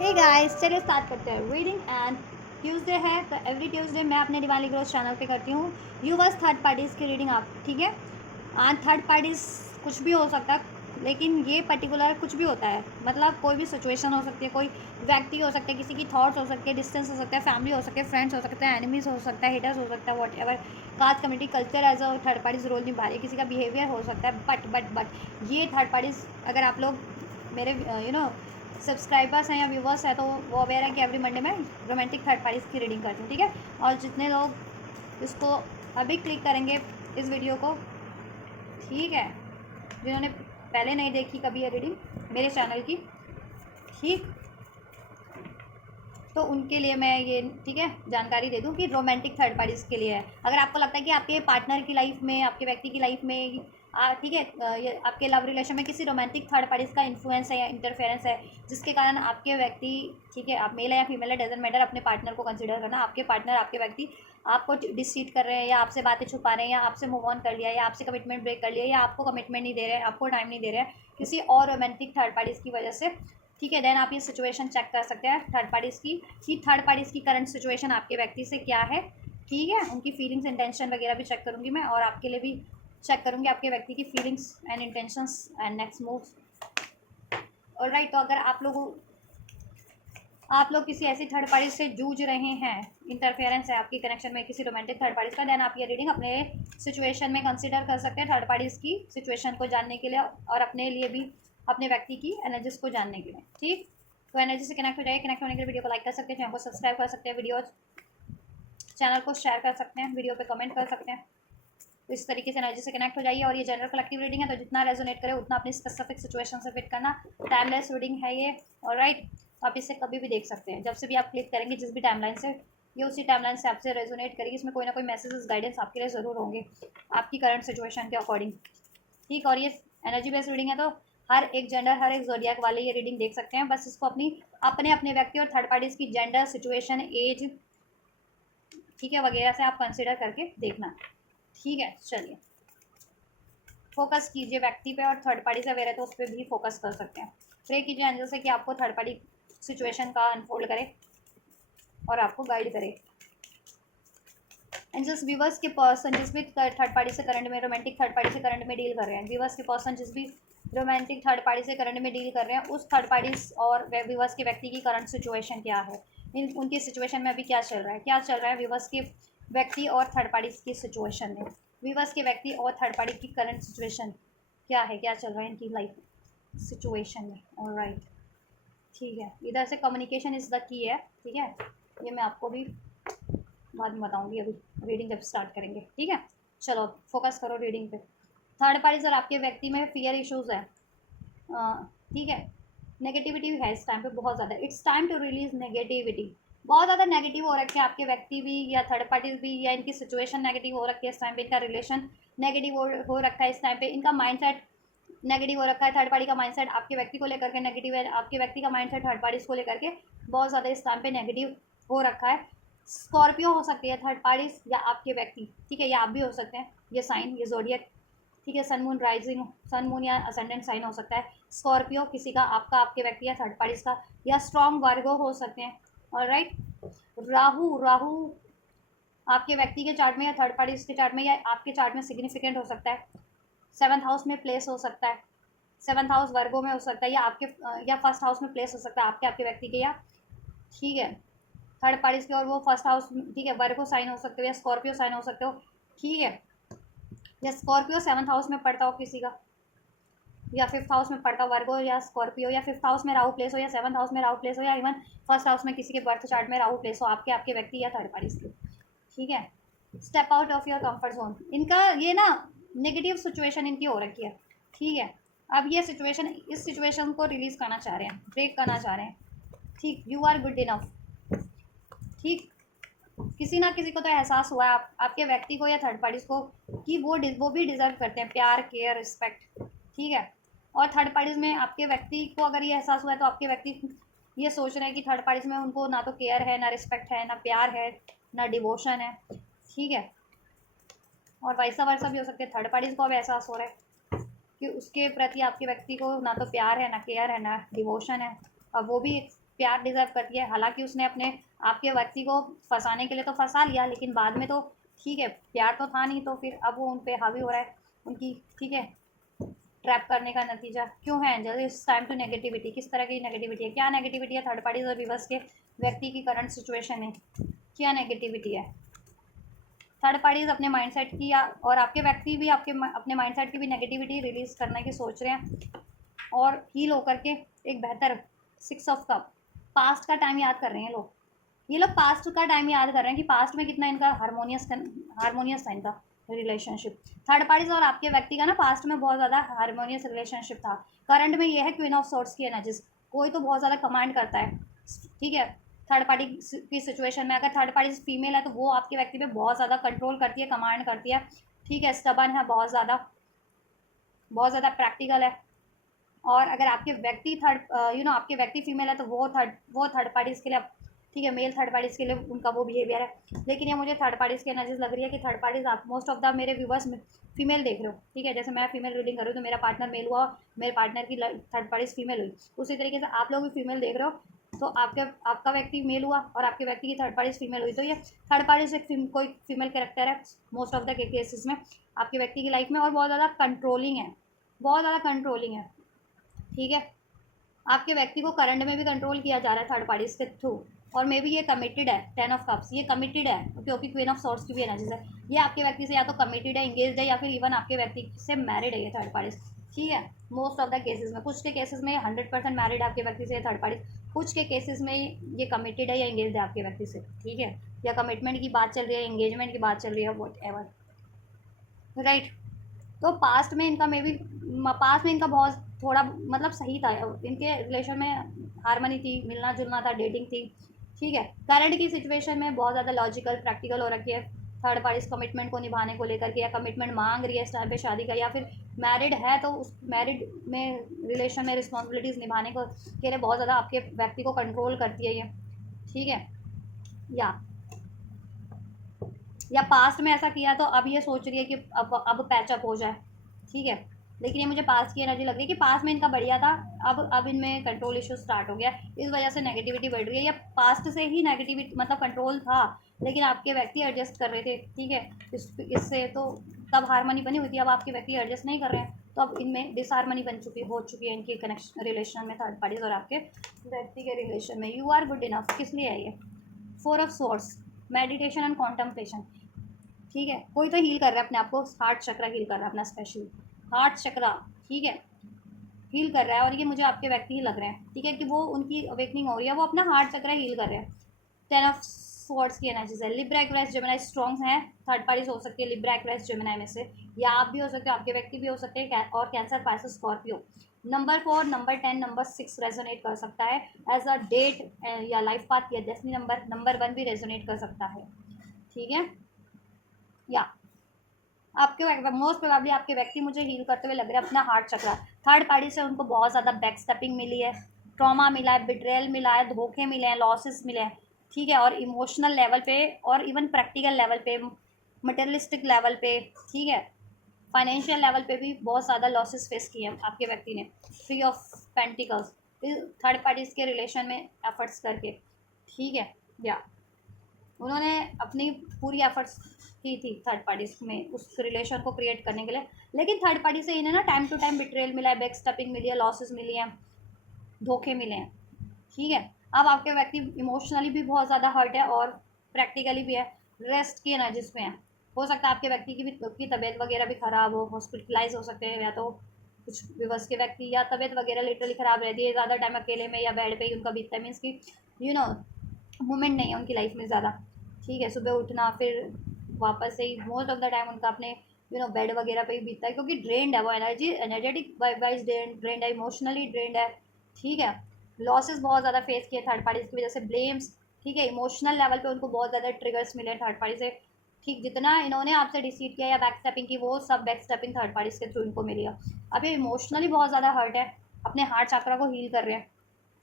Hey guys, चलिए start करते हैं रीडिंग। एंड ट्यूसडे है तो एवरी ट्यूसडे मैं अपने दिवाली ग्रोथ चैनल पे करती हूँ यूवर्स थर्ड पार्टीज़ की रीडिंग। आप ठीक है। एंड थर्ड पार्टीज़ कुछ भी हो सकता है, लेकिन ये पर्टिकुलर कुछ भी होता है, मतलब कोई भी सिचुएशन हो सकती है, कोई व्यक्ति हो सकता है, किसी की थॉट्स हो सकते हैं, डिस्टेंस हो सकता है, फैमिली हो सकते हैं, फ्रेंड्स हो सकते हैं, एनिमीज हो सकता है, हेटर्स हो सकता है, whatever caste community culture as a third parties role निभा रही है, किसी का बिहेवियर हो सकता है। बट ये थर्ड पार्टीज अगर आप लोग मेरे सब्सक्राइबर्स हैं या व्यूवर्स हैं तो वो अवेयर है कि एवरी मंडे में रोमांटिक थर्ड पार्टीज़ की रीडिंग करती हूँ, ठीक है। और जितने लोग इसको अभी क्लिक करेंगे इस वीडियो को, ठीक है, जिन्होंने पहले नहीं देखी कभी ये रीडिंग मेरे चैनल की, ठीक, तो उनके लिए मैं ये ठीक है जानकारी दे दूं कि रोमांटिक थर्ड पार्टीज़ के लिए है। अगर आपको लगता है कि आपके पार्टनर की लाइफ में, आपके व्यक्ति की लाइफ में ठीक है, ये आपके लव रिलेशन में किसी रोमांटिक थर्ड पार्टीज़ का इन्फ्लुएंस है या इंटरफेरेंस है, जिसके कारण आपके व्यक्ति, ठीक है, आप मेल है या फीमेल है डजेंट मैटर, अपने पार्टनर को कंसिडर करना। आपके पार्टनर, आपके व्यक्ति आपको डिस्ट्रीट कर रहे हैं या आपसे बातें छुपा रहे हैं या आपसे मूव ऑन कर लिया या आपसे कमिटमेंट ब्रेक कर लिया या आपको कमिटमेंट नहीं दे रहे हैं, आपको टाइम नहीं दे रहे हैं किसी और रोमांटिक थर्ड पार्टीज़ की वजह से, ठीक है, देन आप ये सिचुएशन चेक कर सकते हैं थर्ड पार्टीज़ की कि थर्ड पार्टीज़ की करंट सिचुएशन आपके व्यक्ति से क्या है, ठीक है। उनकी फीलिंग्स इंटेंशन वगैरह भी चेक करूँगी मैं, और आपके लिए भी चेक करूँगी आपके व्यक्ति की feelings and intentions and next moves. Alright, तो अगर आप लोग किसी ऐसी थर्ड पार्टी से जूझ रहे हैं, इंटरफेरेंस है आपकी कनेक्शन में किसी रोमांटिक थर्ड पार्टीज का, देन आप ये रीडिंग अपने सिचुएशन में कंसिडर कर सकते हैं थर्ड पार्टीज की सिचुएशन को जानने के लिए और अपने लिए भी अपने व्यक्ति की एनर्जीज को जानने के लिए, ठीक। तो एनर्जी से कनेक्ट हो जाइए। कनेक्ट होने के लिए वीडियो को लाइक कर सकते हैं, चैनल को सब्सक्राइब कर सकते हैं, वीडियो चैनल को शेयर कर सकते हैं, वीडियो पे कमेंट कर सकते हैं। तो इस तरीके से एनर्जी से कनेक्ट हो जाइए। और ये जनरल कलेक्टिव रीडिंग है, तो जितना रेजोनेट करे उतना अपनी स्पेसिफिक सिचुएशन से फिट करना। टाइमलेस रीडिंग है ये, ऑलराइट। आप इसे कभी भी देख सकते हैं, जब से भी आप क्लिक करेंगे जिस भी टाइमलाइन से, ये उसी टाइमलाइन से आपसे रेजोनेट करेगी। इसमें कोई ना कोई मैसेजेस गाइडेंस आपके लिए ज़रूर होंगे आपकी करंट सिचुएशन के अकॉर्डिंग, ठीक। और ये एनर्जी बेस्ड रीडिंग है, तो हर एक जेंडर, हर एक जोडियाक वाले ये रीडिंग देख सकते हैं। बस इसको अपने अपने व्यक्ति और थर्ड पार्टीज की जेंडर, सिचुएशन, एज, ठीक है, वगैरह से आप कंसिडर करके देखना, ठीक है। चलिए, फोकस कीजिए व्यक्ति पे, और थर्ड पार्टी से अवेयर है तो उस पर भी फोकस कर सकते हैं। प्रे कीजिए एंजल से कि आपको थर्ड पार्टी सिचुएशन का अनफोल्ड करे और आपको गाइड करे। एंजल्स व्यूवर्स के पर्सन जिस भी थर्ड पार्टी से करंट में, रोमांटिक थर्ड पार्टी से करंट में डील कर रहे हैं, व्यूवर्स के पर्सन जिस भी रोमांटिक थर्ड पार्टी से करंट में डील कर रहे हैं, उस थर्ड पार्टी और व्यूवर्स के व्यक्ति की करंट सिचुएशन क्या है, उनकी सिचुएशन में अभी क्या चल रहा है, क्या चल रहा है व्यूवर्स के व्यक्ति और थर्ड पार्टी की सिचुएशन में, व्यूवर्स के व्यक्ति और थर्ड पार्टी की करंट सिचुएशन क्या है, क्या चल रहा है इनकी लाइफ सिचुएशन में। ऑलराइट, ठीक है। इधर से कम्युनिकेशन इज़ द की है, ठीक है। ये मैं आपको भी बाद में बताऊंगी, अभी रीडिंग जब स्टार्ट करेंगे, ठीक है। चलो फोकस करो रीडिंग पे। थर्ड पार्टी सर आपके व्यक्ति में फियर इश्यूज है, ठीक है, नेगेटिविटी है इस टाइम पे बहुत ज़्यादा। It's time to release negativity. बहुत ज़्यादा नेगेटिव हो रखे हैं आपके व्यक्ति भी या थर्ड पार्टीज भी, या इनकी सिचुएशन नेगेटिव हो रखी है इस टाइम पे, इनका रिलेशन नेगेटिव हो रखा है इस टाइम पे, इनका माइंडसेट नेगेटिव हो रखा है। थर्ड पार्टी का माइंडसेट आपके व्यक्ति को लेकर के नेगेटिव है, आपके व्यक्ति का माइंडसेट थर्ड पार्टीज को लेकर के बहुत ज़्यादा इस टाइम पे नेगेटिव हो रखा है। स्कॉर्पियो हो सकती है थर्ड पार्टीज या आपके व्यक्ति, ठीक है, या आप भी हो सकते हैं, ये साइन, ये जोडियक, ठीक है। Sun moon rising, sun moon या असेंडेंट साइन हो सकता है। स्कॉर्पियो किसी का, आपका, आपके व्यक्ति या थर्ड पार्टीज का, या स्ट्रॉन्ग वर्गो हो सकते हैं। ऑलराइट, राहु, राहु आपके व्यक्ति के चार्ट में या थर्ड पार्टीज के चार्ट में या आपके चार्ट में सिग्निफिकेंट हो सकता है। सेवन्थ हाउस में प्लेस हो सकता है, सेवन्थ हाउस वर्गो में हो सकता है, या आपके या फर्स्ट हाउस में प्लेस हो सकता है आपके व्यक्ति के, या ठीक है थर्ड पार्टीज के, और वो फर्स्ट हाउस, ठीक है, वर्गो साइन हो सकते हो या स्कॉर्पियो साइन हो सकते हो, ठीक है। या स्कॉर्पियो सेवन्थ हाउस में पड़ता हो किसी का, या फिफ्थ हाउस में पड़ता हो वर्गो या स्कॉर्पियो, या फिफ्थ हाउस में राहु प्लेस हो, या सेवन्थ हाउस में राहु प्लेस हो, या इवन फर्स्ट हाउस में किसी के बर्थ चार्ट में राहु प्लेस हो, आपके व्यक्ति या थर्ड पार्टीज के, ठीक है। Step out of your comfort zone, इनका ये ना नेगेटिव सिचुएशन इनकी हो रखी है, ठीक है। अब ये सिचुएशन, इस सिचुएशन को रिलीज करना चाह रहे हैं, ब्रेक करना चाह रहे हैं, ठीक। यू आर गुड इनफ, ठीक। किसी ना किसी को तो एहसास हुआ है आपके व्यक्ति को या थर्ड पार्टीज को कि वो भी डिजर्व करते हैं प्यार, केयर, रिस्पेक्ट, ठीक है। और थर्ड पार्टीज में आपके व्यक्ति को अगर ये एहसास हुआ है तो आपके व्यक्ति ये सोच रहे हैं कि थर्ड पार्टीज में उनको ना तो केयर है, ना रिस्पेक्ट है, ना प्यार है, ना डिवोशन है, ठीक है। और वैसा वर्सा भी हो सकता है, थर्ड पार्टीज को अब एहसास हो रहा है कि उसके प्रति आपके व्यक्ति को ना तो प्यार है, ना केयर है, ना डिवोशन है। अब वो भी प्यार डिजर्व करती है। हालांकि उसने अपने आपके व्यक्ति को फंसाने के लिए तो फंसा लिया, लेकिन बाद में तो ठीक है, प्यार तो था नहीं, तो फिर अब वो उन पे हावी हो रहा है उनकी, ठीक है, ट्रैप करने का नतीजा क्यों है एंजल? इस टाइम टू नेगेटिविटी, किस तरह की नेगेटिविटी है? क्या नेगेटिविटी है थर्ड पार्टीज और विवर्स के व्यक्ति की करंट सिचुएशन में? क्या नेगेटिविटी है? थर्ड पार्टीज अपने माइंडसेट की या और आपके व्यक्ति भी अपने माइंडसेट की भी नेगेटिविटी रिलीज करने की सोच रहे हैं और हील होकर के एक बेहतर 6 ऑफ कप, पास्ट का टाइम याद कर रहे हैं लोग। ये लोग पास्ट का टाइम याद कर रहे हैं कि पास्ट में कितना इनका हारमोनियस था इनका रिलेशनशिप। थर्ड पार्टीज और आपके व्यक्ति का ना पास्ट में बहुत ज़्यादा हारमोनियस रिलेशनशिप था। करंट में ये है क्वीन ऑफ सोर्ट्स की एनर्जीज, कोई तो बहुत ज़्यादा कमांड करता है, ठीक है। थर्ड पार्टी की सिचुएशन में अगर थर्ड पार्टी फीमेल है तो वो आपके व्यक्ति पे बहुत ज़्यादा कंट्रोल करती है, कमांड करती है, ठीक है। स्टबन है, बहुत ज़्यादा प्रैक्टिकल है। और अगर आपके व्यक्ति आपके व्यक्ति फीमेल है तो वो थर्ड पार्टीज़ के लिए, ठीक है, मेल थर्ड पार्टीज़ के लिए उनका वो बिहेवियर है। लेकिन ये मुझे थर्ड पार्टीज़ की एनर्जीज लग रही है कि थर्ड पार्टीज़ आप मोस्ट ऑफ द मेरे व्यूवर्स फीमेल देख रहे हो, ठीक है। जैसे मैं फीमेल रीडिंग कर रही हूँ तो मेरा पार्टनर मेल हुआ, मेरे पार्टनर की थर्ड पार्टीज़ फीमेल हुई, उसी तरीके से आप लोग भी फीमेल देख रहे हो तो आपका व्यक्ति मेल हुआ और आपके व्यक्ति की थर्ड पार्टीज फीमेल हुई, तो ये थर्ड पार्टीज कोई फीमेल कैरेक्टर है मोस्ट ऑफ द केसेस में आपके व्यक्ति की लाइफ में, और बहुत ज़्यादा कंट्रोलिंग है, बहुत ज़्यादा कंट्रोलिंग है, ठीक है। आपके व्यक्ति को करंट में भी कंट्रोल किया जा रहा है थर्ड पार्टीज के थ्रू, और मे बी ये कमिटेड है। 10 ऑफ कप्स, ये कमिटेड है क्योंकि क्वीन ऑफ सॉर्ट्स की भी एनर्जीज है। ये आपके व्यक्ति से या तो कमिटेड है, इंगेज्ड है, या फिर इवन आपके व्यक्ति से मैरिड है ये थर्ड पार्टीज, ठीक है। मोस्ट ऑफ द केसेस में, कुछ के केसेस में 100% मैरिड है आपके व्यक्ति से थर्ड पार्टी, कुछ के केसेस में ये कमिटेड है या इंगेज्ड है आपके व्यक्ति से, ठीक है। या कमिटमेंट की बात चल रही है, एंगेजमेंट की बात चल रही है, वॉट एवर, राइट। तो पास्ट में इनका बहुत थोड़ा मतलब सही था, इनके रिलेशन में हारमनी थी, मिलना जुलना था, डेटिंग थी, ठीक है। करंट की सिचुएशन में बहुत ज़्यादा लॉजिकल प्रैक्टिकल हो रखी है थर्ड पार्टी कमिटमेंट को निभाने को लेकर के, या कमिटमेंट मांग रही है इस टाइम पे शादी का, या फिर मैरिड है तो उस मैरिड में रिलेशन में रिस्पॉन्सिबिलिटीज़ निभाने को के लिए बहुत ज़्यादा आपके व्यक्ति को कंट्रोल करती है ये, ठीक है। या पास्ट में ऐसा किया तो अब ये सोच रही है कि अब पैचअप हो जाए, ठीक है। लेकिन ये मुझे पास्ट की एनर्जी लग रही है कि पास्ट में इनका बढ़िया था, अब इनमें कंट्रोल इशू स्टार्ट हो गया, इस वजह से नेगेटिविटी बढ़ रही है। या पास्ट से ही नेगेटिविटी मतलब कंट्रोल था, लेकिन आपके व्यक्ति एडजस्ट कर रहे थे, ठीक है, इससे तो तब हारमोनी बनी हुई थी, अब आपके व्यक्ति एडजस्ट नहीं कर रहे हैं तो अब इनमें डिसहारमोनी हो चुकी है इनकी कनेक्शन रिलेशन में, थर्ड पार्टीज और आपके व्यक्ति के रिलेशन में। यू आर गुड इनफ किस लिए है ये? 4 of source, meditation and contemplation, ठीक है। कोई तो हील कर रहा है अपने आप को, हार्ट चक्रा हील कर रहा है अपना, स्पेशली हार्ट चक्रा, ठीक है, हील कर रहा है। और ये मुझे आपके व्यक्ति ही लग रहे हैं, ठीक है, कि वो उनकी अवेकनिंग हो रही है, वो अपना हार्ट चक्रा हील कर रहे हैं। 10 ऑफ स्वॉर्ड्स की एनर्जीज है। लिब्रा एक्वेरियस जेमिनी स्ट्रॉन्ग हैं, थर्ड पार्टीज हो सकती है लिब्रा एक्वेरियस जेमिनी में से, या आप भी हो सकते हो, आपके व्यक्ति भी हो सकते हैं, और cancer Pisces Scorpio. Number 4, number 10, number 6 resonate कर सकता है एज अ डेट या लाइफ पाथ या डेस्टिनी नंबर 1 भी रेजोनेट कर सकता है, ठीक है। या आपके मोस्ट प्रोबेबली आपके व्यक्ति मुझे हील करते हुए लग रहा है अपना हार्ट चक्रा। थर्ड पार्टी से उनको बहुत ज़्यादा बैक स्टेपिंग मिली है, ट्रॉमा मिला है, बिट्रेयल मिला है, धोखे मिले हैं, लॉसेस मिले हैं, ठीक है। और इमोशनल लेवल पे और इवन प्रैक्टिकल लेवल पे, मटेरियलिस्टिक लेवल पे, ठीक है, फाइनेंशियल लेवल पे भी बहुत ज़्यादा लॉसेस फेस किए हैं आपके व्यक्ति ने। 3 ऑफ पेंटिकल्स, थर्ड पार्टीज के रिलेशन में एफर्ट्स करके, ठीक है। या उन्होंने अपनी पूरी एफर्ट्स की थी थर्ड पार्टीज में उस रिलेशन को क्रिएट करने के लिए, लेकिन थर्ड पार्टी से इन्हें ना टाइम टू टाइम बिट्रेयल मिला है, बैक स्टेपिंग मिली है, लॉसेस मिली हैं, धोखे मिले हैं, ठीक है। अब आपके व्यक्ति इमोशनली भी बहुत ज़्यादा हर्ट है और प्रैक्टिकली भी है, रेस्ट की एनर्जीज में है। हो सकता है आपके व्यक्ति की तबीयत वगैरह भी ख़राब हो, हॉस्पिटलाइज हो सकते हैं, या तो कुछ विवश के व्यक्ति या तबीयत वगैरह लिटरली ख़राब रहती है, ज़्यादा टाइम अकेले में या बेड पे ही उनका बीतता है, मीन्स की मूवमेंट नहीं है उनकी लाइफ में ज़्यादा, ठीक है। सुबह उठना फिर वापस से ही मोस्ट ऑफ द टाइम उनका अपने बेड वगैरह पे ही बीतता है, क्योंकि ड्रेंड है वो, एनर्जेटिक वाइज ड्रेंड है, इमोशनली ड्रेंड है, ठीक है। लॉसेस बहुत ज़्यादा फेस किए थर्ड पार्टीज की वजह से, ब्लेम्स, ठीक है। इमोशनल लेवल पे उनको बहुत ज़्यादा ट्रिगर्स मिले थर्ड पार्टी से, ठीक। जितना इन्होंने आपसे डिसीव किया या बैक स्टेपिंग की, वो सब बैक स्टेपिंग थर्ड पार्टीज के थ्रू इनको मिली है। अब ये इमोशनली बहुत ज़्यादा हर्ट है, अपने हार्ट चक्रा को हील कर रहे हैं,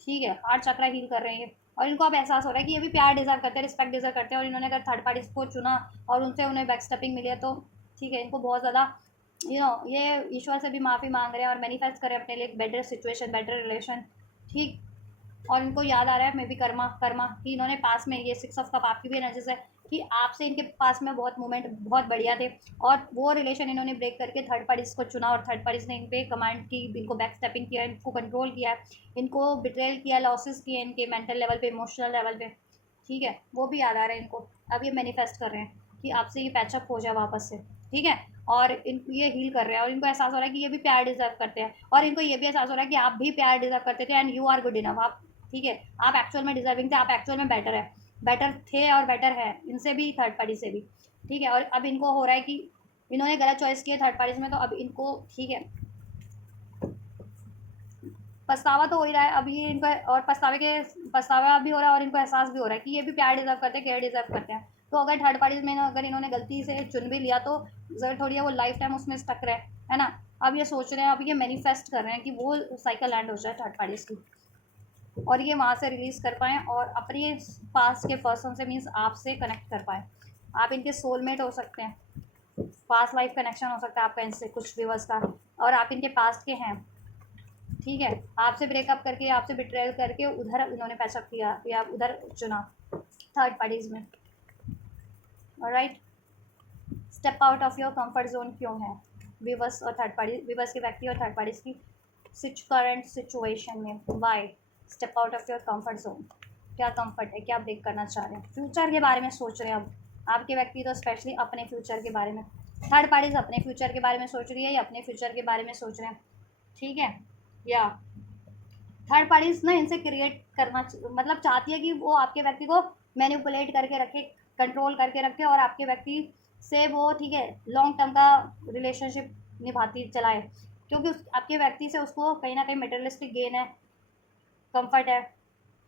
ठीक है, हार्ट चक्रा हील कर रहे हैं ये। और इनको अब एहसास हो रहा है कि ये भी प्यार डिजर्व करते हैं, रिस्पेक्ट डिजर्व करते हैं, और इन्होंने अगर थर्ड पार्टीज को चुना और उनसे उन्हें बैक स्टेपिंग मिली है तो ठीक है, इनको बहुत ज़्यादा ये ईश्वर से भी माफ़ी मांग रहे हैं और मैनिफेस्ट करें अपने लिए एक बेटर सिचुएशन, बेटर रिलेशन, ठीक। और इनको याद आ रहा है मे बी कर्मा कर्मा कि इन्होंने पास में ये 6 ऑफ कप आपकी भी एनर्जीज है कि आपसे इनके पास में बहुत मोमेंट बहुत बढ़िया थे और वो रिलेशन इन्होंने ब्रेक करके थर्ड पार्टीज को चुना और थर्ड पार्टीज ने इन पे कमांड की, इनको बैक स्टेपिंग किया, इनको कंट्रोल किया, इनको बिट्रेल किया, लॉसेस किए इनके मेंटल लेवल पे, इमोशनल लेवल पे। ठीक है, वो भी याद आ रहा है इनको। अब ये मैनिफेस्ट कर रहे हैं कि आपसे ये पैचअप हो जाए वापस से। ठीक है, और इन ये हील कर रहे हैं और इनको एहसास हो रहा है कि ये भी प्यार डिजर्व करते हैं और इनको ये भी एहसास हो रहा है कि आप भी प्यार डिजर्व करते थे and you are good enough. आप ठीक है, आप एक्चुअल में डिजर्विंग थे, आप एक्चुअल में बेटर है, बेटर थे और बेटर है इनसे भी, थर्ड पार्टी से भी। ठीक है, और अब इनको हो रहा है कि इन्होंने गलत चॉइस किया थर्ड पार्टीज में, तो अब इनको ठीक है पछतावा तो हो ही रहा है अब ये इनको, और पछतावा भी हो रहा है और इनको एहसास भी हो रहा है कि ये भी प्यार डिजर्व करते हैं, केयर डिजर्व करते हैं। तो अगर थर्ड पार्टीज में अगर इन्होंने गलती से चुन भी लिया तो जरूर थोड़ी है वो लाइफ टाइम उसमें स्टक रहे, है ना। अब ये सोच रहे हैं, अब ये मैनिफेस्ट कर रहे हैं कि वो साइकिल एंड हो जाए थर्ड पार्टीज की और ये वहाँ से रिलीज़ कर पाएँ और अपने पास के पर्सन से मीन्स आपसे कनेक्ट कर पाएँ। आप इनके सोलमेट हो सकते हैं, पास्ट लाइफ कनेक्शन हो सकता है आपका इनसे कुछ व्यूअर्स का, और आप इनके पास्ट के हैं। ठीक है, आपसे ब्रेकअप करके, आपसे बिट्रेयल करके उधर उन्होंने पैचअप किया या उधर चुना थर्ड पार्टीज में। Alright, step out of your comfort zone क्यों है व्यूअर्स और थर्ड पार्टी, व्यूअर्स के व्यक्ति और थर्ड पार्टीज की करंट सिचुएशन में, why step out of your comfort zone? क्या कंफर्ट है, क्या ब्रेक करना चाह रहे हैं, फ्यूचर के बारे में सोच रहे हैं अब आपके व्यक्ति तो स्पेशली अपने फ्यूचर के बारे में, थर्ड पार्टीज अपने फ्यूचर के बारे में सोच रही है या अपने फ्यूचर के बारे में सोच रहे हैं। ठीक है, या थर्ड पार्टीज ना इनसे क्रिएट करना मतलब चाहती है कि वो आपके व्यक्ति को मैनिपुलेट करके रखे, कंट्रोल करके रखे और आपके व्यक्ति से वो ठीक है लॉन्ग टर्म का रिलेशनशिप निभाती चलाए, क्योंकि आपके व्यक्ति से उसको कहीं ना कहीं मटेरियलिस्टिक गेन है, कंफर्ट है,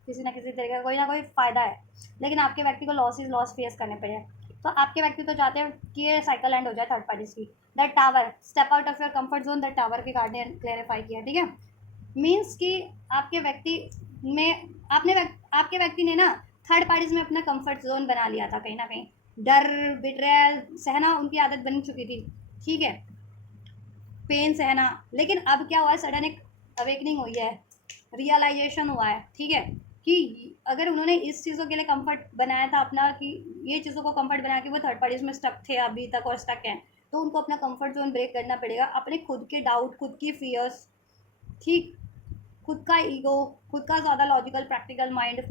किसी ना किसी तरीके का कोई ना कोई फ़ायदा है, लेकिन आपके व्यक्ति को लॉस फेस करने पड़े। तो आपके व्यक्ति तो चाहते हैं कि ये साइकिल एंड हो जाए थर्ड पार्टीज की। The tower, step out of your comfort zone, the tower के गार्डियन क्लेरिफाई किया। ठीक है, मीन्स कि आपके व्यक्ति में आपके व्यक्ति ने ना थर्ड पार्टीज में अपना कंफर्ट जोन बना लिया था, कहीं ना कहीं डर बिट्रेयल सहना उनकी आदत बन चुकी थी। ठीक है, पेन सहना, लेकिन अब क्या हुआ है, सडन एक अवेकनिंग हुई है, रियलाइजेशन हुआ है। ठीक है, कि अगर उन्होंने इस चीज़ों के लिए कंफर्ट बनाया था अपना, कि ये चीज़ों को कंफर्ट बना के वो थर्ड पार्टीज में स्टक थे अभी तक और स्टक हैं, तो उनको अपना कंफर्ट जोन ब्रेक करना पड़ेगा, अपने खुद के डाउट, खुद की फियर्स, ठीक, खुद का ईगो, खुद का ज़्यादा लॉजिकल प्रैक्टिकल माइंड,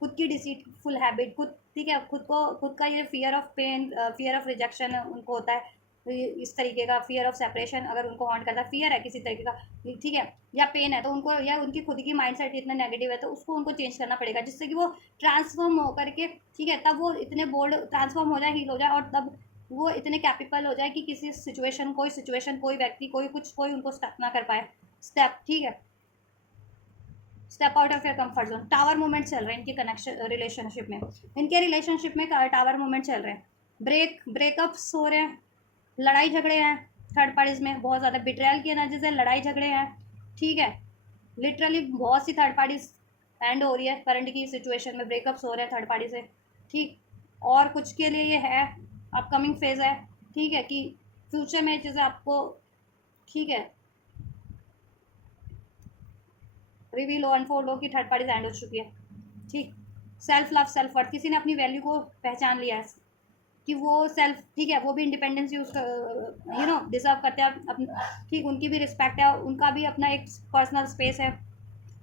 खुद की डिसीटफुल हैबिट, खुद ठीक है खुद का ये fear of pain, fear of rejection उनको होता है, इस तरीके का फियर ऑफ सेपरेशन अगर उनको हॉन्ट करता है, फियर है किसी तरीके का, ठीक है, या पेन है, तो उनको या उनकी खुद की माइंड सेट इतना नेगेटिव है तो उसको उनको चेंज करना पड़ेगा जिससे कि वो ट्रांसफॉर्म हो करके ठीक है तब वो इतने बोल्ड ट्रांसफॉर्म हो जाए, हील हो जाए और तब वो इतने कैपेबल हो जाए कि किसी सिचुएशन कोई व्यक्ति कोई उनको स्टक ना कर पाए स्टेप। ठीक है, step out of your comfort zone. Tower movement चल रहे हैं इनके कनेक्शन रिलेशनशिप में, इनके रिलेशनशिप में टावर मूवमेंट चल रहे हैं, ब्रेकअप्स हो रहे हैं, लड़ाई झगड़े हैं थर्ड पार्टीज में, बहुत ज़्यादा बिट्रेयल की एनर्जी से लड़ाई झगड़े हैं। ठीक है, लिटरली बहुत सी थर्ड पार्टीज एंड हो रही है करंट की सिचुएशन में, ब्रेकअप्स हो रहे हैं थर्ड पार्टी से। ठीक, और कुछ के लिए ये है अपकमिंग फेज है। ठीक है, कि फ्यूचर में चीज़ें आपको ठीक है रिवील हो, अनफोल्ड हो कि थर्ड पार्टीज एंड हो चुकी है। ठीक, सेल्फ लव, सेल्फ वर्थ, किसी ने अपनी वैल्यू को पहचान लिया है कि वो सेल्फ ठीक है वो भी इंडिपेंडेंस यूज डिजर्व करते हैं ठीक, उनकी भी रिस्पेक्ट है, उनका भी अपना एक पर्सनल स्पेस है,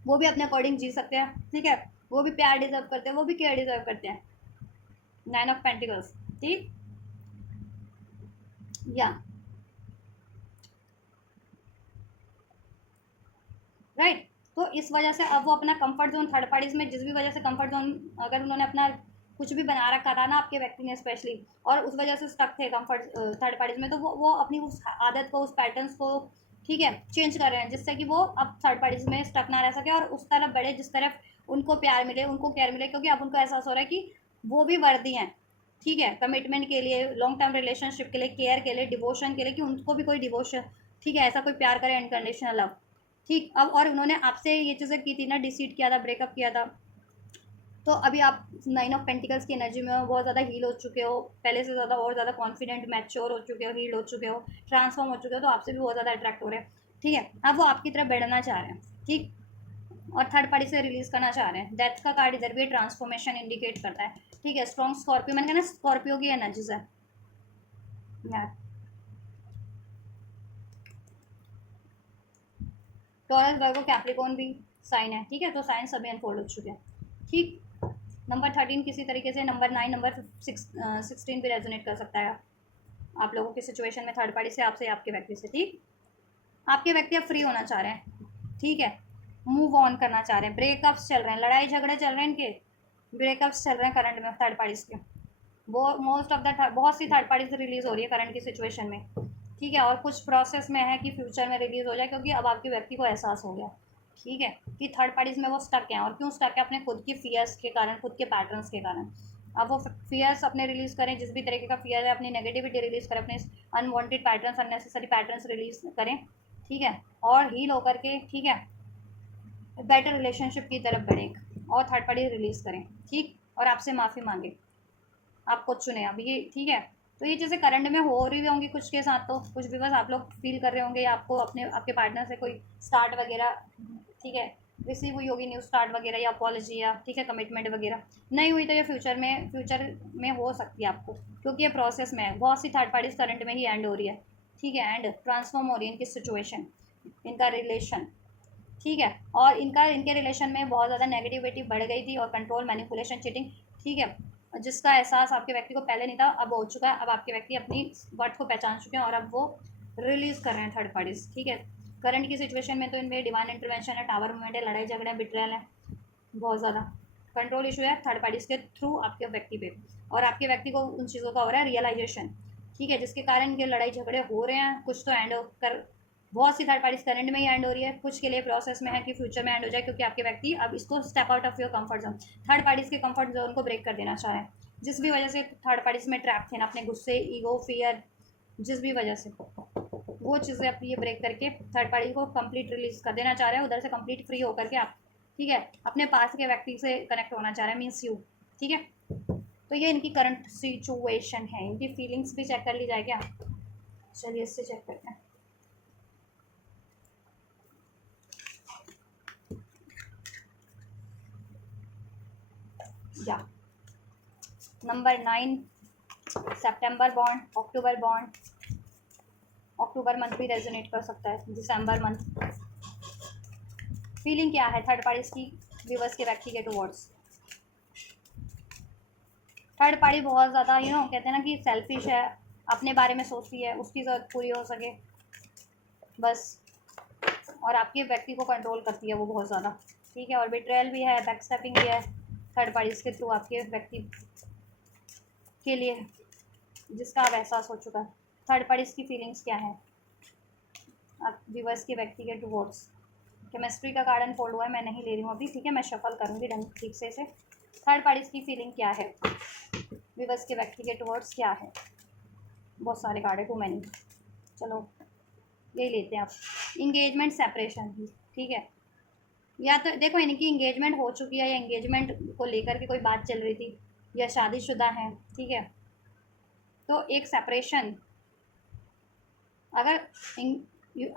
वो भी अपने अकॉर्डिंग जी सकते हैं। ठीक है, वो भी प्यार डिजर्व करते हैं, वो भी केयर डिजर्व करते हैं। 9 ऑफ पेंटिकल्स, ठीक, या राइट। तो इस वजह से अब वो अपना कंफर्ट जोन थर्ड पार्टीज में, जिस भी वजह से कंफर्ट जोन अगर उन्होंने अपना कुछ भी बना रखा था ना आपके व्यक्ति ने स्पेशली, और उस वजह से स्टक थे कंफर्ट थर्ड पार्टीज में, तो वो अपनी उस आदत को, उस पैटर्न्स को ठीक है चेंज कर रहे हैं जिससे कि वो अब थर्ड पार्टीज में स्टक ना रह सके और उस तरफ बढ़े जिस तरफ उनको प्यार मिले, उनको केयर मिले, क्योंकि अब उनको एहसास हो रहा है कि वो भी वर्दी हैं। ठीक है, कमिटमेंट के लिए, लॉन्ग टर्म रिलेशनशिप के लिए, केयर के लिए, डिवोशन के लिए, कि उनको भी कोई डिवोशन ठीक है ऐसा कोई प्यार करे, अनकंडीशनल लव। ठीक, अब और उन्होंने आपसे ये चीज़ें की थी ना, डिसीट किया था, ब्रेकअप किया था, तो अभी आप 9 ऑफ पेंटिकल्स की एनर्जी में हो, बहुत ज़्यादा हील हो चुके हो, पहले से ज़्यादा और ज़्यादा कॉन्फिडेंट, मैच्योर हो चुके हो, हील हो चुके हो, ट्रांसफॉर्म हो चुके हो, तो आपसे भी बहुत ज़्यादा अट्रैक्ट हो रहे हैं। ठीक है, अब वो आपकी तरफ बढ़ना चाह रहे हैं। ठीक, और थर्ड पार्टी से रिलीज करना चाह रहे हैं। डेथ का कार्ड इधर भी ट्रांसफॉर्मेशन इंडिकेट करता है, ठीक है। स्ट्रॉन्ग स्कॉर्पियो, मैंने कहा ना स्कॉर्पियो की एनर्जीज है यार। टॉरस, वर्गो, कैप्रिकॉर्न भी साइन है, ठीक है। तो साइन सभी अनफोल्ड हो चुके हैं, ठीक। नंबर 13 किसी तरीके से नंबर 9, नंबर 16 भी रेजोनेट कर सकता है आप लोगों की सिचुएशन में, थर्ड पार्टी से, आपसे, आपके व्यक्ति से, ठीक। आपके व्यक्ति अब फ्री होना चाह रहे हैं, ठीक है। मूव ऑन करना चाह रहे हैं, ब्रेकअप्स चल रहे हैं, लड़ाई झगड़े चल रहे हैं इनके, ब्रेकअप्स चल रहे हैं करंट में थर्ड पार्टीज के। वो मोस्ट ऑफ द बहुत सी थर्ड पार्टीज रिलीज हो रही है करंट की सिचुएशन में, ठीक है। और कुछ प्रोसेस में है कि फ्यूचर में रिलीज हो जाए, क्योंकि अब आपके व्यक्ति को एहसास हो गया, ठीक है, कि थर्ड पार्टीज में वो स्टक हैं। और क्यों स्टक है? अपने खुद की फियर्स के कारण, खुद के पैटर्न्स के कारण। अब वो फियर्स अपने रिलीज करें, जिस भी तरीके का फियर है, अपनी नेगेटिविटी रिलीज करें, अपने unwanted patterns, unnecessary patterns release करें, ठीक है। और हील होकर के, ठीक है, बेटर रिलेशनशिप की तरफ बढ़ें और थर्ड पार्टी रिलीज करें, ठीक। और आपसे माफ़ी मांगे, आपको चुने अब ये, ठीक है। तो ये चीज़ें करंट में हो रही होंगी कुछ के साथ, तो कुछ भी बस आप लोग फील कर रहे होंगे, या आपको अपने आपके पार्टनर से कोई स्टार्ट वगैरह, ठीक है, रिसीव हुई होगी न्यू स्टार्ट वगैरह, या अपॉलजी, या ठीक है कमिटमेंट वगैरह नहीं हुई, तो ये फ्यूचर में हो सकती है आपको, क्योंकि ये प्रोसेस में है। बहुत सी थर्ड पार्टीज करंट में ही एंड हो रही है, ठीक है, एंड ट्रांसफॉर्म हो रही है इनकी सिचुएशन, इनका रिलेशन, ठीक है। और इनके रिलेशन में बहुत ज़्यादा नेगेटिविटी बढ़ गई थी, और कंट्रोल, मैनिपुलेशन, चीटिंग, ठीक है, जिसका एहसास आपके व्यक्ति को पहले नहीं था, अब हो चुका है। अब आपके व्यक्ति अपनी वर्थ को पहचान चुके हैं, और अब वो रिलीज कर रहे हैं थर्ड पार्टीज, ठीक है। करंट की सिचुएशन में तो इनमें डिवाइन इंटरवेंशन है, टावर मूवमेंट है, लड़ाई झगड़े, बिट्रेयल है, बहुत ज़्यादा कंट्रोल इशू है थर्ड पार्टीज के थ्रू आपके व्यक्ति पे। और आपके व्यक्ति को उन चीज़ों का हो रहा है रियलाइजेशन, ठीक है, जिसके कारण ये लड़ाई झगड़े हो रहे हैं। कुछ तो एंड कर, बहुत सी थर्ड पार्टीज करंट में ही एंड हो रही है, कुछ के लिए प्रोसेस में है कि फ्यूचर में एंड हो जाए, क्योंकि आपके व्यक्ति अब इसको step out of your comfort zone, third parties के कंफर्ट जोन को ब्रेक कर देना चाह रहे हैं। जिस भी वजह से थर्ड पार्टीज में ट्रैप थे ना, अपने गुस्से, ईगो, फियर, जिस भी वजह से, वो चीज़ें आप ये ब्रेक करके थर्ड पार्टी को कंप्लीट रिलीज कर देना चाह रहे हैं, उधर से कंप्लीट फ्री होकर के आप, ठीक है, अपने पास के व्यक्ति से कनेक्ट होना चाह रहे हैं, मीन्स यू, ठीक है। तो ये इनकी करंट सिचुएशन है। इनकी फीलिंग्स भी चेक कर ली जाए क्या? चलिए इससे चेक करते हैं। या नंबर 9, सितंबर बॉन्ड, अक्टूबर बॉन्ड, अक्टूबर मंथ भी रेजोनेट कर सकता है, दिसंबर मंथ। फीलिंग क्या है थर्ड पार्टीज की व्यूवर्स के व्यक्ति के टुवर्ड्स? थर्ड पार्टी बहुत ज़्यादा कहते हैं ना कि सेल्फिश है, अपने बारे में सोचती है, उसकी ज़रूरत पूरी हो सके बस, और आपके व्यक्ति को कंट्रोल करती है वो बहुत ज़्यादा, ठीक है। और बिट्रेयल भी है, बैकस्टेपिंग भी है थर्ड पार्टीज के थ्रू आपके व्यक्ति के लिए, जिसका अब एहसास हो चुका है। थर्ड पार्टीज की फीलिंग्स क्या है आप व्यूवर्स के व्यक्ति के टुवर्ड्स? केमिस्ट्री का कार्ड अनफोल्ड हुआ है, मैं नहीं ले रही हूँ अभी, ठीक है, मैं शफल करूँगी ढंग ठीक से इसे। थर्ड पार्टीज की फीलिंग क्या है व्यूवर्स के व्यक्ति के टुवर्ड्स, क्या है? बहुत सारे कार्ड है, टू मैनी, चलो यही लेते हैं आप। इंगेजमेंट, सेपरेशन, ठीक है, या तो देखो इनकी इंगेजमेंट हो चुकी है, या इंगेजमेंट को लेकर के कोई बात चल रही थी, या शादीशुदा है, ठीक है। तो एक सेपरेशन, अगर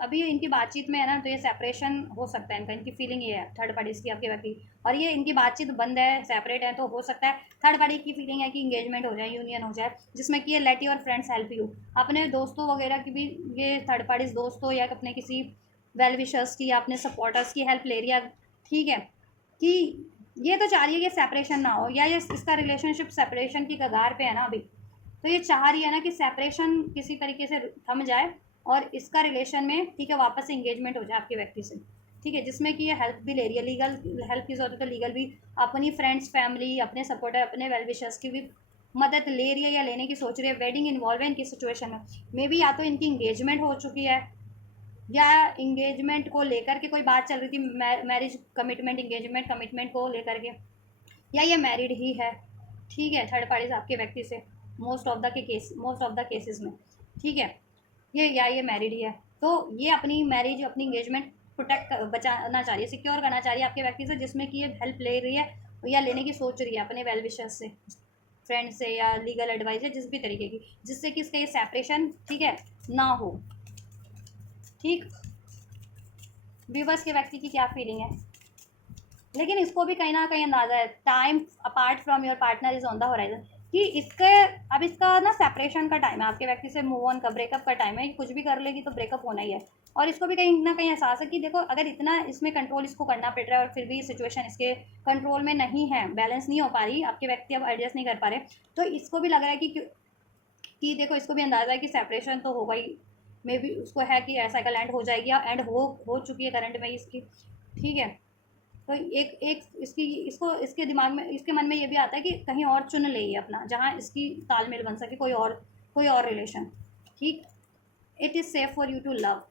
अभी इनकी बातचीत में है ना, तो ये सेपरेशन हो सकता है इनका, इनकी फीलिंग ये है थर्ड पार्टीज की आपके व्यक्ति। और ये इनकी बातचीत बंद है, सेपरेट है, तो हो सकता है थर्ड पार्टी की फीलिंग है कि इंगेजमेंट हो जाए, यूनियन हो जाए, जिसमें कि ये let your friends help you, अपने दोस्तों वगैरह की भी, ये थर्ड पार्टीज दोस्तों या अपने किसी वेल विशर्स की या अपने सपोर्टर्स की हेल्प ले रही है, ठीक है, कि ये तो चाह रही है कि सेपरेशन ना हो, या ये इसका रिलेशनशिप सेपरेशन की कगार पे है ना अभी, तो ये चाह रही है ना कि सेपरेशन किसी तरीके से थम जाए, और इसका रिलेशन में, ठीक है, वापस से इंगेजमेंट हो जाए आपके व्यक्ति से, ठीक है, जिसमें कि ये हेल्प भी ले रही है, लीगल हेल्प की जरूरत है, लीगल भी, अपनी फ्रेंड्स, फैमिली, अपने सपोर्टर, अपने वेल विशर्स की भी मदद ले रही है या लेने की सोच रही है। वेडिंग इन्वॉल्व है इनकी सिचुएशन में, मे बी या तो इनकी इंगेजमेंट हो चुकी है, या इंगेजमेंट को लेकर के कोई बात चल रही थी, मैरिज कमिटमेंट, इंगेजमेंट कमिटमेंट को लेकर के, या ये मैरिड ही है, ठीक है, थर्ड पार्टीज आपके व्यक्ति से, मोस्ट ऑफ द केसेस में, ठीक है, ये मैरिड ही है। तो ये अपनी मैरिज, अपनी इंगेजमेंट प्रोटेक्ट बचाना चाह रही है, सिक्योर करना चाह रही है आपके व्यक्ति से, जिसमें कि ये हेल्प ले रही है या लेने की सोच रही है अपने वेल विशर्स से, फ्रेंड से, या लीगल एडवाइस है, जिस भी तरीके की, जिससे कि इसका ये सेपरेशन, ठीक है, ना हो, ठीक। व्यूवर्स के व्यक्ति की क्या फीलिंग है लेकिन इसको भी कहीं ना कहीं अंदाजा है, time apart from your partner is on the horizon, कि इसके अब इसका ना सेपरेशन का टाइम है, आपके व्यक्ति से मूव ऑन का, ब्रेकअप का टाइम है, कुछ भी कर लेगी तो ब्रेकअप होना ही है। और इसको भी कहीं ना कहीं एहसास है कि देखो अगर इतना इसमें कंट्रोल इसको करना पड़ रहा है और फिर भी सिचुएशन इसके कंट्रोल में नहीं है, बैलेंस नहीं हो पा रही, आपके व्यक्ति अब एडजस्ट नहीं कर पा रहे, तो इसको भी लग रहा है कि देखो इसको भी अंदाजा है कि सेपरेशन तो होगा ही, मे भी उसको है कि साइकिल एंड हो जाएगी या एंड हो चुकी है करंट में इसकी, ठीक है। तो एक एक इसकी इसको इसके दिमाग में इसके मन में ये भी आता है कि कहीं और चुन ले ये अपना, जहाँ इसकी तालमेल बन सके, कोई और रिलेशन, ठीक। It is safe for you to love.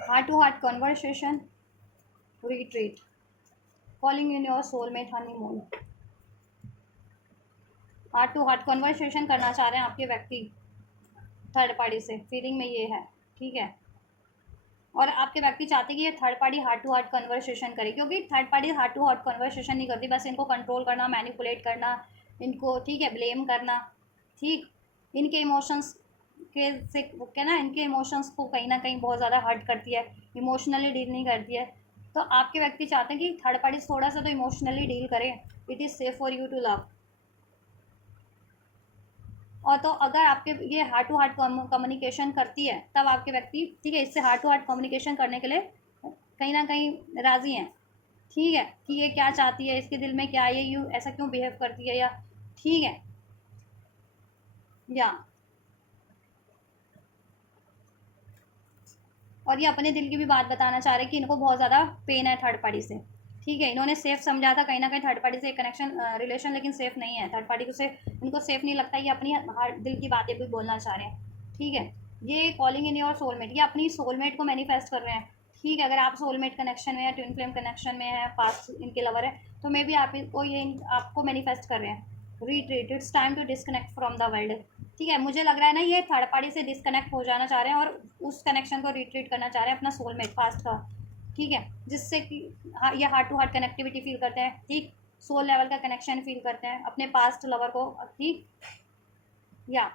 Heart to heart conversation, retreat, calling in your soulmate honeymoon. Heart to heart conversation करना चाह रहे हैं आपके व्यक्ति थर्ड पार्टी से, फीलिंग में ये है, ठीक है। और आपके व्यक्ति चाहते हैं कि ये third party heart to heart conversation करे, क्योंकि third party heart to heart conversation नहीं करती, बस इनको कंट्रोल करना, मैनिपुलेट करना, इनको, ठीक है, ब्लेम करना, ठीक। इनके इमोशंस के से क्या ना, इनके इमोशंस को कहीं ना कहीं बहुत ज़्यादा हर्ट करती है, इमोशनली डील नहीं करती है। तो आपके व्यक्ति चाहते हैं कि थर्ड पार्टी थोड़ा सा तो इमोशनली डील करे। It is safe for you to love. और तो अगर आपके ये हार्ट टू हार्ट कम्युनिकेशन करती है तब आपके व्यक्ति, ठीक है, इससे हार्ट टू हार्ट कम्युनिकेशन करने के लिए कहीं ना कहीं राज़ी हैं, ठीक है, कि ये क्या चाहती है, इसके दिल में क्या है, ये यूँ ऐसा क्यों बिहेव करती है, या ठीक है, या और ये अपने दिल की भी बात बताना चाह रहे हैं कि इनको बहुत ज़्यादा पेन है थर्ड पार्टी से, ठीक है। इन्होंने सेफ समझा था कहीं ना कहीं थर्ड पार्टी से कनेक्शन रिलेशन, लेकिन सेफ नहीं है थर्ड पार्टी को, से इनको सेफ नहीं लगता, ये अपनी दिल की बातें भी बोलना चाह रहे हैं, ठीक है। ये कॉलिंग इन योर सोलमेट, ये अपनी सोलमेट को मैनिफेस्ट कर रहे हैं, ठीक है। अगर आप सोलमेट कनेक्शन में या ट्विन फ्लेम कनेक्शन में है, पास्ट इनके लवर है, तो मे बी आपको ये आपको मैनिफेस्ट कर रहे हैं। Retreat, it's time to disconnect from the world, ठीक है। मुझे लग रहा है ना ये थर्ड पार्टी से डिस्कनेक्ट हो जाना चाह रहे हैं और उस कनेक्शन को रिट्रीट करना चाह रहे हैं अपना सोलमेट पास्ट का, ठीक है, जिससे कि हाँ ये heart to heart connectivity feel करते हैं, ठीक, सोल लेवल का कनेक्शन फील करते हैं अपने पास्ट लवर को, ठीक, या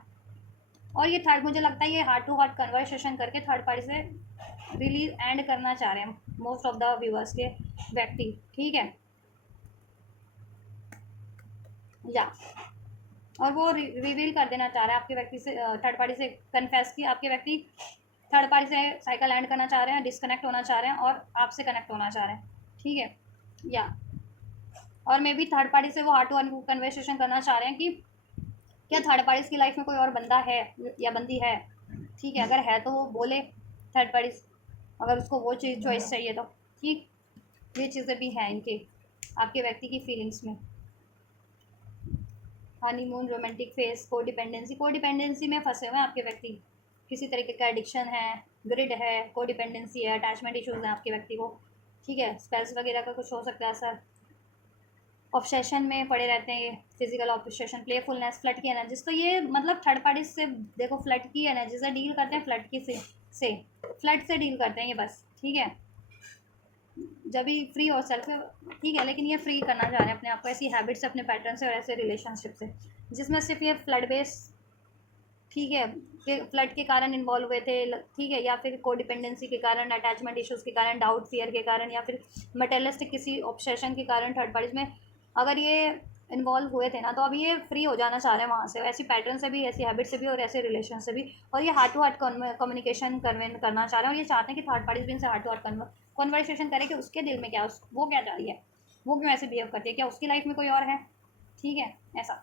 और ये थर्ड, मुझे लगता है ये हार्ट टू हार्ट कन्वर्सेशन करके थर्ड पार्टी से रिलीज एंड करना चाह रहे हैं मोस्ट ऑफ द व्यूअर्स के व्यक्ति, ठीक है, या और वो रिवील कर देना चाह रहा है आपके व्यक्ति से, थर्ड पार्टी से कन्फेस की आपके व्यक्ति थर्ड पार्टी से साइकिल एंड करना चाह रहे हैं, डिस्कनेक्ट होना चाह रहे हैं और आपसे कनेक्ट होना चाह रहे हैं, ठीक है, या और मे बी थर्ड पार्टी से वो हार्ट टू हार्ट कन्वर्सेशन करना चाह रहे हैं कि क्या थर्ड पार्टी की लाइफ में कोई और बंदा है या बंदी है, ठीक है। अगर है तो वो बोले थर्ड पार्टी, अगर उसको वो चीज़ चॉइस चाहिए तो, ठीक। ये चीज़ें भी हैं इनके आपके व्यक्ति की फीलिंग्स में। हनीमून, रोमांटिक फेस, कोडिपेंडेंसी में फंसे हुए हैं आपके व्यक्ति, किसी तरीके का एडिक्शन है, ग्रिड है, कोडिपेंडेंसी है, अटैचमेंट इश्यूज हैं आपके व्यक्ति को, ठीक है। स्पेल्स वगैरह का कुछ हो सकता है सर, ऑब्सेशन में पड़े रहते हैं ये, फिजिकल ऑब्सेशन, प्लेफुलनेस, फ्लड की एनर्जीज, तो ये मतलब थर्ड पार्टी से देखो फ्लड की एनर्जी से डील करते हैं, फ्लड की से फ्लड से डील करते हैं ये बस, ठीक है, जब भी फ्री हो सेल्फ, ठीक है। लेकिन ये फ्री करना चाह रहे हैं अपने आप को ऐसी हैबिट से, अपने पैटर्न से और ऐसे रिलेशनशिप से जिसमें सिर्फ ये फ्लड बेस, ठीक है, के फ्लड के कारण इन्वॉल्व हुए थे, ठीक है, या फिर कोडिपेंडेंसी के कारण, अटैचमेंट इश्यूज़ के कारण, डाउट फियर के कारण, या फिर मटेरियलिस्टिक किसी ऑब्सेशन के कारण थर्ड पार्टीज में अगर ये इन्वॉल्व हुए थे ना, तो अभी ये फ्री हो जाना चाह रहे हैं वहाँ से, ऐसी पैटर्न से भी, ऐसी हैबिट से भी और ऐसे रिलेशन से भी, और ये हार्ट टू हार्ट कम्युनिकेशन करना चाह रहे हैं, और ये चाहते हैं कि थर्ड पार्टीज भी इनसे हार्ट टू हार्ट कन्वर्सेशन करे कि उसके दिल में क्या, वो क्या चाह रही है, वो क्यों ऐसे बिहेव करती है, क्या उसकी लाइफ में कोई और है, ठीक है, ऐसा।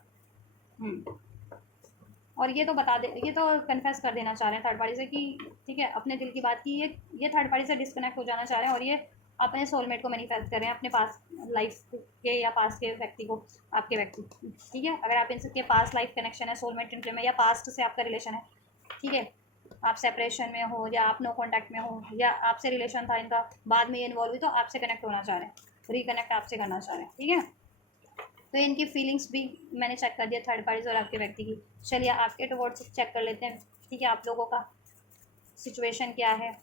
और ये तो बता दे, ये तो कन्फेस कर देना चाह रहे हैं थर्ड पार्टी से कि ठीक है, अपने दिल की बात की, ये थर्ड पार्टी से डिस्कनेक्ट हो जाना चाह रहे हैं और ये अपने सोलमेट को मैनिफेस्ट कर रहे हैं, अपने पास लाइफ के या पास के व्यक्ति को, आपके व्यक्ति, ठीक है। अगर आप इनके पास लाइफ कनेक्शन है, सोलमेट इंट्री में, या पास्ट से आपका रिलेशन है, ठीक है, आप सेपरेशन में हो या आप नो कॉन्टैक्ट में हो या आपसे रिलेशन था इनका, बाद में ये इन्वॉल्व हुई, तो आपसे कनेक्ट होना चाह रहे हैं, रिकनेक्ट आपसे करना चाह रहे हैं, ठीक है। तो इनकी फीलिंग्स भी मैंने चेक कर दिया थर्ड पार्टीज और आपके व्यक्ति की। चलिए आपके टुवर्ड्स चेक कर लेते हैं, ठीक है, आप लोगों का सिचुएशन क्या है।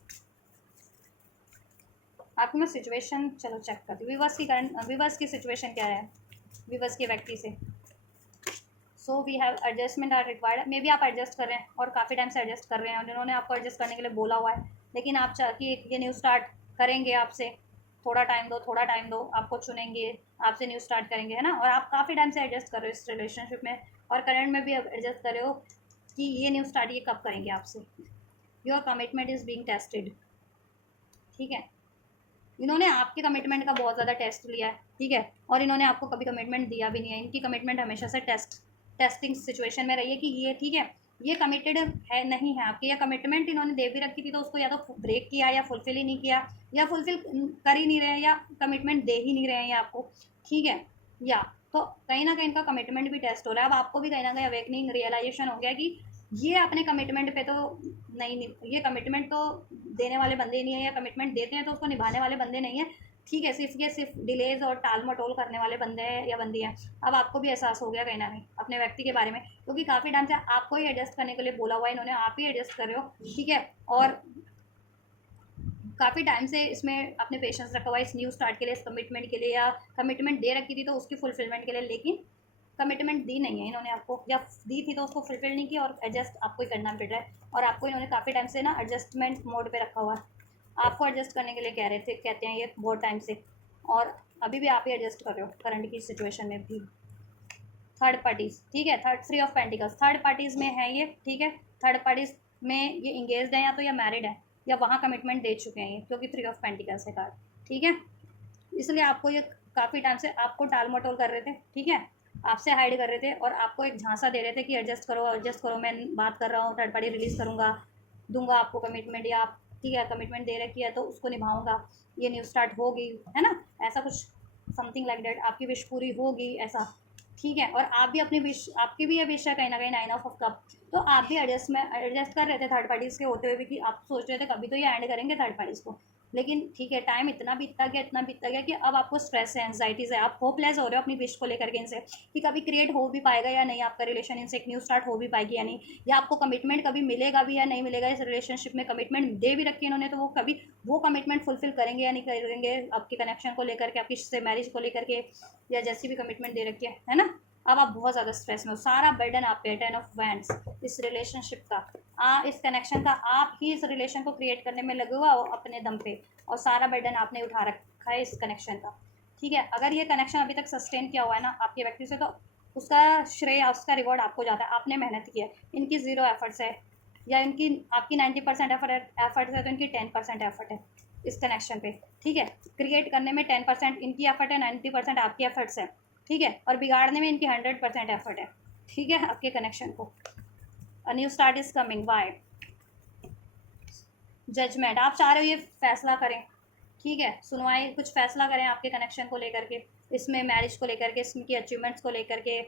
आपको मैं सिचुएशन चलो चेक करती हूँ, विवर्स की करंट, विवर्स की सिचुएशन क्या है विवर्स के व्यक्ति से। So we have adjustment are required. Maybe आप एडजस्ट कर रहे हैं और काफ़ी टाइम से एडजस्ट कर रहे हैं और उन्होंने आपको एडजस्ट करने के लिए बोला हुआ है, लेकिन आप चाह कि ये न्यू स्टार्ट करेंगे आपसे, थोड़ा टाइम दो, थोड़ा टाइम दो, आपको चुनेंगे, आपसे न्यू स्टार्ट करेंगे, है ना। और आप काफ़ी टाइम से एडजस्ट कर रहे हो इस रिलेशनशिप में और करंट में भी अब एडजस्ट कर रहे हो कि ये न्यू स्टार्ट ये कब करेंगे आपसे। Your commitment is being tested, ठीक है। इन्होंने आपके कमिटमेंट का बहुत ज़्यादा टेस्ट लिया है, ठीक है, और इन्होंने आपको कभी कमिटमेंट दिया भी नहीं है। इनकी कमिटमेंट हमेशा से टेस्टिंग सिचुएशन में रही है कि ये, ठीक है, ये कमिटेड है नहीं है आपकी। या कमिटमेंट इन्होंने दे भी रखी थी तो उसको या तो ब्रेक किया या फुलफिल ही नहीं किया, या फुलफिल कर ही नहीं रहे, या कमिटमेंट दे ही नहीं रहे हैं ये आपको, ठीक है। या तो कहीं ना कहीं इनका कमिटमेंट भी टेस्ट हो रहा है। अब आपको भी कहीं ना कहीं अवेकनिंग रियलाइजेशन हो गया कि ये अपने कमिटमेंट पे तो नहीं, ये कमिटमेंट तो देने वाले बंदे ही नहीं है, या कमिटमेंट देते हैं तो उसको निभाने वाले बंदे नहीं है, ठीक है। सिर्फ डिलेज और टाल मटोल करने वाले बंदे हैं या बंदी हैं। अब आपको भी एहसास हो गया कहीं ना कहीं अपने व्यक्ति के बारे में, क्योंकि काफ़ी टाइम से आपको ही एडजस्ट करने के लिए बोला हुआ है इन्होंने, आप ही एडजस्ट कर रहे हो, ठीक है। और काफ़ी टाइम से इसमें अपने पेशेंस रखा हुआ है इस न्यू स्टार्ट के लिए, इस कमिटमेंट के लिए, या कमिटमेंट दे रखी थी तो उसकी फुलफिलमेंट के लिए, लेकिन कमिटमेंट दी नहीं है इन्होंने आपको, या दी थी तो उसको फुलफिल नहीं किया और एडजस्ट आपको ही करना पड़ रहा है। और आपको इन्होंने काफ़ी टाइम से ना एडजस्टमेंट मोड पे रखा हुआ है, आपको एडजस्ट करने के लिए कह रहे थे, कहते हैं ये बहुत टाइम से, और अभी भी आप ही एडजस्ट कर रहे हो करंट की सिचुएशन में भी। थर्ड पार्टीज़, ठीक है, three of pentacles third parties में है ये, ठीक है। थर्ड पार्टीज़ में ये इंगेज्ड है या तो, या मैरिड है, या वहाँ कमिटमेंट दे चुके हैं ये, क्योंकि थ्री ऑफ पेंटिकल्स है कार्ड, ठीक है। इसलिए आपको ये काफ़ी टाइम से आपको टाल मटोल कर रहे थे, ठीक है, आपसे हाइड कर रहे थे और आपको एक झांसा दे रहे थे कि एडजस्ट करो, मैं बात कर रहा हूँ, थर्ड पार्टी रिलीज़ करूँगा, दूंगा आपको कमिटमेंट, या आप, ठीक है, कमिटमेंट दे रखी है तो उसको निभाऊंगा, ये न्यू स्टार्ट होगी, है ना, ऐसा कुछ समथिंग लाइक दैट, आपकी विश पूरी होगी ऐसा, ठीक है। और आप भी अपनी विश, आपकी भी ये विश है कहीं ना कहीं, 9 ऑफ कप, तो आप भी एडजस्ट कर रहे थे थर्ड पार्टीज़ के होते हुए भी, कि आप सोच रहे थे कभी तो ये एंड करेंगे थर्ड पार्टीज़ को, लेकिन ठीक है, टाइम इतना बीतता गया कि अब आपको स्ट्रेस है, एंजाइटीज़ है, आप होपलेस हो रहे हो अपनी विश को लेकर के इनसे, कि कभी क्रिएट हो भी पाएगा या नहीं आपका रिलेशन इनसे, एक न्यू स्टार्ट हो भी पाएगी या नहीं, या आपको कमिटमेंट कभी मिलेगा भी या नहीं मिलेगा इस रिलेशनशिप में। कमिटमेंट दे भी रखी है इन्होंने तो वो कभी वो कमिटमेंट फुलफिल करेंगे या नहीं करेंगे, आपके कनेक्शन को लेकर के, आपकी से मैरिज को लेकर के, या जैसी भी कमिटमेंट दे रखी है ना। अब आप बहुत ज़्यादा स्ट्रेस में हो, सारा बर्डन आप पे, 10 ऑफ वैंड्स, इस रिलेशनशिप का, इस कनेक्शन का, आप ही इस रिलेशन को क्रिएट करने में लगे हुआ हो अपने दम पे, और सारा बर्डन आपने उठा रखा है इस कनेक्शन का, ठीक है। अगर ये कनेक्शन अभी तक सस्टेन किया हुआ है ना आपके व्यक्ति से, तो उसका श्रेय, उसका रिवॉर्ड आपको जाता है, आपने मेहनत की है, इनकी 0 एफर्ट्स है, या इनकी, आपकी 90% एफर्ट्स है तो इनकी 10% एफर्ट है इस कनेक्शन पे, ठीक है। क्रिएट करने में 10% इनकी एफर्ट है, 90% आपकी एफर्ट्स है, ठीक है, और बिगाड़ने में इनकी 100% एफर्ट है, ठीक है, आपके कनेक्शन को। A new start is coming, by judgement, आप चाह रहे हो ये फैसला करें, ठीक है, सुनवाई, कुछ फैसला करें आपके कनेक्शन को लेकर के, इसमें मैरिज को लेकर के, इसकी अचीवमेंट्स को लेकर के,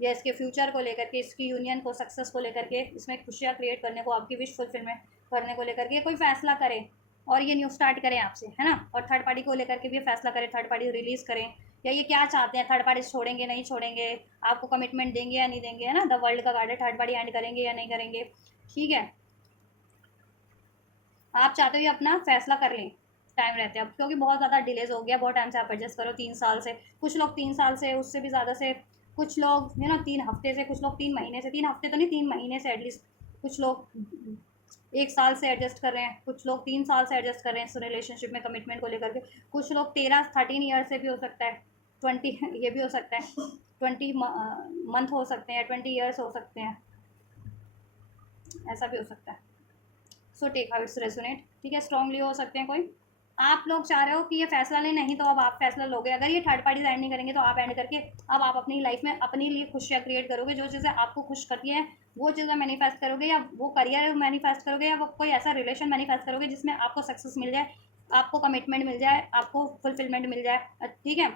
या इसके फ्यूचर को लेकर के, इसकी यूनियन को सक्सेस को लेकर के, इसमें खुशियाँ क्रिएट करने को, आपकी विश फुलफिलमेंट करने को लेकर के कोई फैसला करें और ये न्यू स्टार्ट करें आपसे, है ना। और थर्ड पार्टी को लेकर के भी फैसला करें, थर्ड पार्टी रिलीज़ करें, या ये क्या चाहते हैं, थर्ड पार्टी छोड़ेंगे नहीं छोड़ेंगे, आपको कमिटमेंट देंगे या नहीं देंगे, है ना। द वर्ल्ड का कार्ड है, थर्ड पार्टी एंड करेंगे या नहीं करेंगे, ठीक है। आप चाहते हो ये अपना फैसला कर लें टाइम रहते अब, क्योंकि बहुत ज़्यादा डिलेज हो गया, बहुत टाइम से आप एडजस्ट करो, 3 साल से, कुछ लोग 3 साल से, उससे भी ज़्यादा से, कुछ लोग 3 हफ्ते से, कुछ लोग 3 महीने से, 3 हफ्ते तो नहीं, 3 महीने से एटलीस्ट, कुछ लोग 1 साल से एडजस्ट कर रहे हैं, कुछ लोग 3 साल से एडजस्ट कर रहे हैं इस रिलेशनशिप में कमिटमेंट को लेकर के, कुछ लोग 13 ईयर से भी हो सकता है, 20 ये भी हो सकता है, 20 मंथ हो सकते हैं, 20 ईयर्स हो सकते हैं, ऐसा भी हो सकता है। So take how it's resonate, ठीक है, स्ट्रांगली हो सकते हैं कोई। आप लोग चाह रहे हो कि ये फैसला लें, नहीं तो अब आप फैसला लोगे, अगर ये थर्ड पार्टीज एंड नहीं करेंगे तो आप एंड करके अब आप अपनी लाइफ में अपने लिए खुशियाँ क्रिएट करोगे, जो चीज़ें आपको खुश करती हैं वो चीज़ें मैनिफेस्ट करोगे, या वो करियर मैनिफेस्ट करोगे, या वो कोई ऐसा रिलेशन मैनिफेस्ट करोगे जिसमें आपको सक्सेस मिल जाए, आपको कमिटमेंट मिल जाए, आपको फुलफिलमेंट मिल जाए, ठीक है।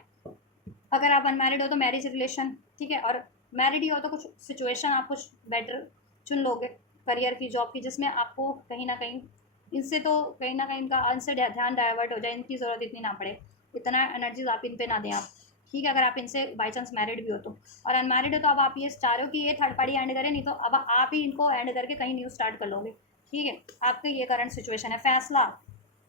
अगर आप अनमैरिड हो तो मैरिज रिलेशन, ठीक है, और मैरिड ही हो तो कुछ सिचुएशन आप कुछ बेटर चुन लोगे करियर की, जॉब की, जिसमें आपको कहीं ना कहीं इनसे, तो कहीं ना कहीं इनका इनसे ध्यान डाइवर्ट हो जाए, इनकी ज़रूरत इतनी ना पड़े, इतना एनर्जीज आप इन पे ना दें आप, ठीक है। अगर आप इनसे बाई चांस मैरिड भी हो तो, और अनमैरिड हो तो अब आप ये चाह रहे हो कि ये थर्ड पार्टी एंड करे, नहीं तो अब आप ही इनको एंड करके कहीं न्यू स्टार्ट कर लोगे, ठीक है। आपका ये करंट सिचुएशन है। फैसला,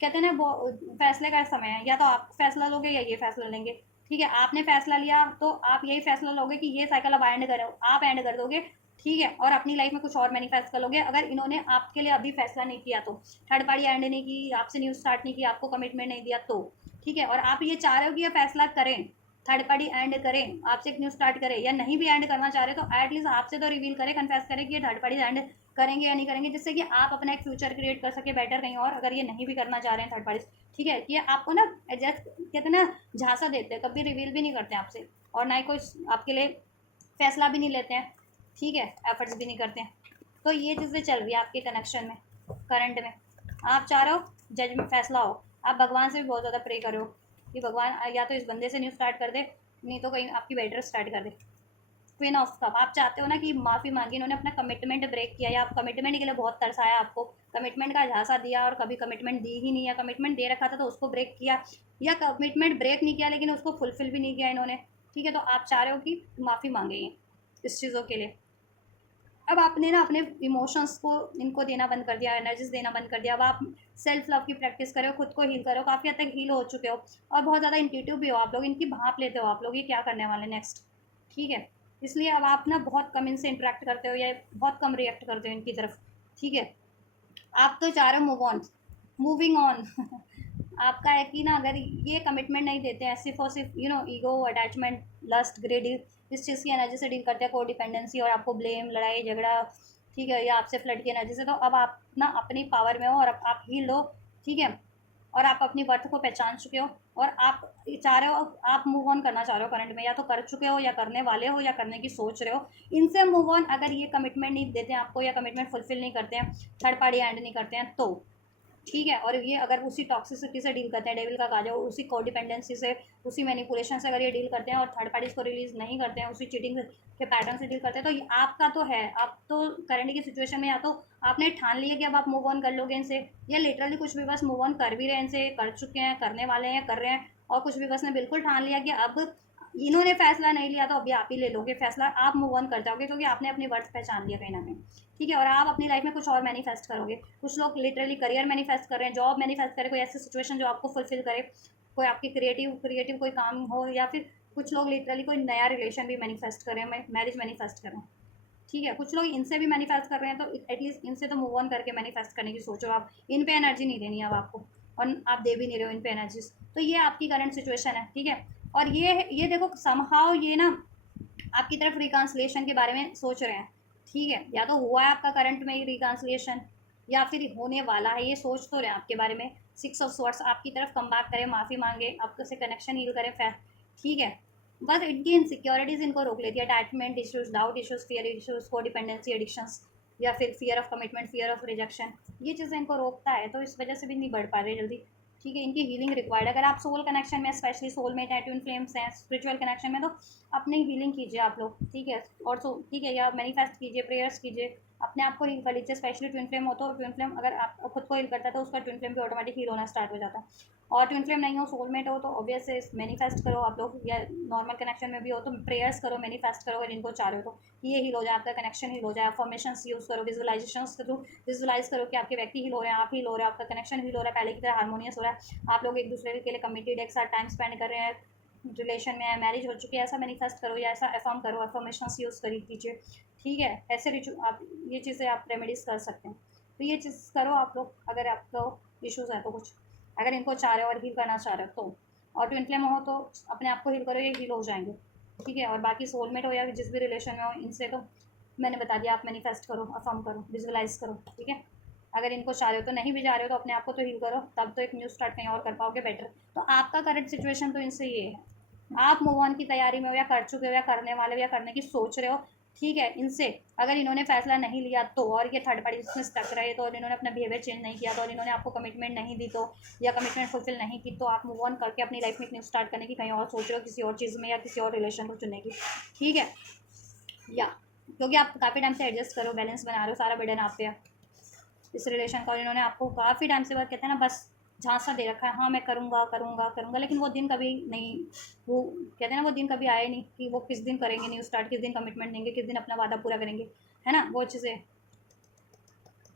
कहते हैं ना वो फैसले का समय है, या तो आप फैसला लोगे या ये फैसला लेंगे, ठीक है, आपने फैसला लिया तो आप यही फैसला लोगे कि ये साइकिल अब एंड करो, आप एंड कर दोगे, ठीक है, और अपनी लाइफ में कुछ और मैनिफेस्ट कर लोगे। अगर इन्होंने आपके लिए अभी फैसला नहीं किया तो, थर्ड पार्टी एंड नहीं की, आपसे न्यूज़ स्टार्ट नहीं की, आपको कमिटमेंट नहीं दिया तो, ठीक है, और आप ये चाह रहे हो कि ये फैसला करें, थर्ड पार्टी एंड करें, आपसे एक न्यूज़ स्टार्ट करें, या नहीं भी एंड करना चाह रहे तो एटलीस्ट आपसे तो रिवील करें, कन्फेस करें कि ये थर्ड पार्टी एंड करेंगे या नहीं करेंगे, जिससे कि आप अपना एक फ्यूचर क्रिएट कर सके बेटर कहीं और, अगर ये नहीं भी करना चाह रहे हैं थर्ड पार्टी, ठीक है, कि आपको ना एडजस्ट कहते हैं ना, झांसा देते हैं, कभी रिवील भी नहीं करते आपसे, और ना ही कोई आपके लिए फैसला भी नहीं लेते हैं, ठीक है, एफर्ट्स भी नहीं करते हैं। तो ये चीज़ें चल रही है आपके कनेक्शन में, करंट में। आप चाह रहे हो जजमेंट फैसला हो, आप भगवान से भी बहुत ज़्यादा प्रे करो कि भगवान या तो इस बंदे से न्यूज़ स्टार्ट कर दे, नहीं तो कहीं आपकी बेटर स्टार्ट कर दे। क्वीन ऑफ कप, आप चाहते हो ना कि माफ़ी मांगी, इन्होंने अपना कमिटमेंट ब्रेक किया, या आप कमिटमेंट के लिए बहुत तरसाया, आपको कमिटमेंट का झांसा दिया और कभी कमिटमेंट दी ही नहीं, या कमिटमेंट दे रखा था तो उसको ब्रेक किया, या कमिटमेंट ब्रेक नहीं किया लेकिन उसको फुलफिल भी नहीं किया इन्होंने, ठीक है, तो आप चाह रहे हो कि माफ़ी मांगे ये इस चीज़ों के लिए। अब आपने ना अपने इमोशंस को इनको देना बंद कर दिया, एनर्जीज देना बंद कर दिया, अब आप सेल्फ लव की प्रैक्टिस करो, खुद को हील करो, काफ़ी हद तक हील हो चुके हो, और बहुत ज़्यादा इंट्यूटिव भी हो आप लोग, इनकी भाप लेते हो आप लोग, ये क्या करने वाले नेक्स्ट, ठीक है, इसलिए अब आप ना बहुत कम इनसे इंटरेक्ट करते हो, या बहुत कम रिएक्ट करते हो इनकी तरफ, ठीक है, आप तो चाह रहे हो मूव ऑन, मूविंग ऑन आपका है कि ना, अगर ये कमिटमेंट नहीं देते हैं, सिर्फ और सिर्फ ईगो, अटैचमेंट, लस्ट, ग्रेड, इस चीज़ की एनर्जी से डील करते हैं, को डिपेंडेंसी, और आपको ब्लेम, लड़ाई झगड़ा, ठीक है, या आपसे फ्लड की एनर्जी से, तो अब आप ना अपनी पावर में हो, और अब आप हील हो, ठीक है, और आप अपनी वर्थ को पहचान चुके हो, और आप चाह रहे हो, आप मूव ऑन करना चाह रहे हो करंट में, या तो कर चुके हो, या करने वाले हो, या करने की सोच रहे हो, इनसे मूव ऑन। अगर ये कमिटमेंट नहीं देते हैं आपको, या कमिटमेंट फुलफिल नहीं करते हैं, थर्ड पार्टी एंड नहीं करते हैं तो, ठीक है, और ये अगर उसी टॉक्सिसिटी से डील करते हैं, डेविल का काजो, उसी कोडिपेंडेंसी से, उसी मैनिपुलेशन से अगर ये डील करते हैं, और थर्ड पार्टीज को रिलीज नहीं करते हैं, उसी चीटिंग के पैटर्न से डील करते हैं, तो ये आपका तो है, आप तो करंट की सिचुएशन में या तो आपने ठान लिया कि अब आप मूव ऑन कर लोगे इनसे, या लिटरली कुछ भी बस मूव ऑन कर भी रहे हैं इनसे, कर चुके हैं, करने वाले हैं, कर रहे हैं, और कुछ भी बस ने बिल्कुल ठान लिया कि अब इन्होंने फैसला नहीं लिया तो अभी आप ही ले लोगे फैसला, आप मूव ऑन कर जाओगे, क्योंकि आपने अपनी वर्थ पहचान लिया कहीं ना कहीं, ठीक है, और आप अपनी लाइफ में कुछ और मैनिफेस्ट करोगे। कुछ लोग लिटरली करियर मैनिफेस्ट कर रहे हैं, जॉब मैनिफेस्ट करें, कोई ऐसी सिचुएशन जो आपको फुलफिल करे, कोई आपकी क्रिएटिव क्रिएटिव कोई काम हो, या फिर कुछ लोग लिटरली कोई नया रिलेशन भी मैनिफेस्ट करें, मैरिज मैनिफेस्ट करें, ठीक है, कुछ लोग इनसे भी मैनिफेस्ट कर रहे हैं, तो एटलीस्ट इनसे तो मूव ऑन करके मैनिफेस्ट करने की सोचो आप, इन पे एनर्जी नहीं देनी अब आपको, और आप दे भी नहीं रहे हो इन पे एनर्जीज, तो ये आपकी करंट सिचुएशन है, ठीक है, और ये देखो समहाउ ये ना आपकी तरफ रिकांसलेशन के बारे में सोच रहे हैं, ठीक है, या तो हुआ है आपका करंट में रिकांसलेशन, या फिर होने वाला है, ये सोच तो रहे हैं आपके बारे में, 6 ऑफ स्वॉर्ड्स आपकी तरफ कम बैक करें, माफ़ी मांगे, आपसे से कनेक्शन हील करें, ठीक है, बस इनकी इनसिक्योरिटीज़ इनको रोक लेती है, attachment issues, doubt issues, fear issues, को डिपेंडेंसी एडिक्शंस, या फिर fear of commitment, fear of rejection, ये चीज़ें इनको रोकता है, तो इस वजह से भी नहीं बढ़ पा रहे जल्दी, ठीक है, इनकी हीलिंग रिक्वायर्ड। अगर आप सोल कनेक्शन में, स्पेशली सोलमेट है, ट्विन फ्लेम्स हैं, स्पिरिचुअल कनेक्शन में, तो अपनी हीलिंग कीजिए आप लोग, ठीक है, और ठीक है, या मैनिफेस्ट कीजिए, प्रेयर्स कीजिए, अपने आप को हील कर लीजिए, स्पेशली ट्विन फ्लेम हो तो, ट्विन फ्लेम अगर आप खुद को हील करता है तो उसका ट्विन फ्लेम भी ऑटोमेटिक हील होना स्टार्ट हो जाता है, और ट्विन फ्लेम नहीं हो, सोलमेट हो, तो ऑब्वियस है मैनिफेस्ट करो आप लोग, या नॉर्मल कनेक्शन में भी हो तो प्रेयर्स करो, मैनिफेस्ट करो, अगर इनको चाह रहे हो तो ये हील हो जाए, आपका कनेक्शन हील हो जाए, फॉर्मेशंस यूज़ करो, विजुअलाइजेशन के थ्रू विजुअलाइज करो कि आपके व्यक्ति हील हो रहे हैं, आप हील हो रहे हैं, आपका कनेक्शन हील हो रहा है, पहले की तरह हारमोनियस हो रहा है, आप लोग एक दूसरे के लिए कमिटेड, एक साथ टाइम स्पेंड कर रहे हैं, रिलेशन में है, मैरिज हो चुकी है, ऐसा मैनिफेस्ट करो, या ऐसा अफर्म करो, अफर्मेशंस यूज़ करी कीजिए, ठीक है, ऐसे आप ये चीज़ें आप रेमेडीज़ कर सकते हैं, तो ये चीज़ करो आप लोग, अगर आपको इश्यूज़ है तो कुछ, अगर इनको चाह रहे हो और हील करना चाह रहे हो तो, और ट्विन फ्लेम हो तो अपने आप को हील करो, ये हील हो जाएंगे, ठीक है, और बाकी सोलमेट हो या जिस भी रिलेशन में हो इनसे, तो मैंने बता दिया, आप मैनिफेस्ट करो, अफर्म करो, विजुअलाइज करो, ठीक है, अगर इनको चाह रहे हो तो, नहीं भी जा रहे हो तो अपने आप को तो हील करो, तब तो एक न्यू स्टार्ट कहीं और कर पाओगे बेटर। तो आपका करंट सिचुएशन तो इनसे ये है, आप मूव ऑन की तैयारी में हो, या कर चुके हो, या करने वाले हो, या करने की सोच रहे हो, ठीक है, इनसे अगर इन्होंने फैसला नहीं लिया तो, और ये थर्ड पार्टी में स्टक रहे तो, और इन्होंने अपना बिहेवियर चेंज नहीं किया तो, और इन्होंने आपको कमिटमेंट नहीं दी तो, या कमिटमेंट फुलफिल नहीं की तो, आप मूव ऑन करके अपनी लाइफ में एक न्यू स्टार्ट करने की कहीं और सोच रहे हो, किसी और चीज़ में, या किसी और रिलेशन को चुनने की, ठीक है, या क्योंकि आप काफ़ी टाइम से एडजस्ट करो, बैलेंस बना रहे हो, सारा बर्डन आप पे है इस रिलेशन का, और इन्होंने आपको काफ़ी टाइम से बात कहते हैं ना, बस झांसा दे रखा है, हाँ मैं करूँगा करूँगा करूँगा, लेकिन वो दिन कभी नहीं, वो कहते हैं ना, वो दिन कभी आए नहीं कि वो किस दिन करेंगे न्यू स्टार्ट, किस दिन कमिटमेंट देंगे, किस दिन अपना वादा पूरा करेंगे, है ना, वो चीज़ें।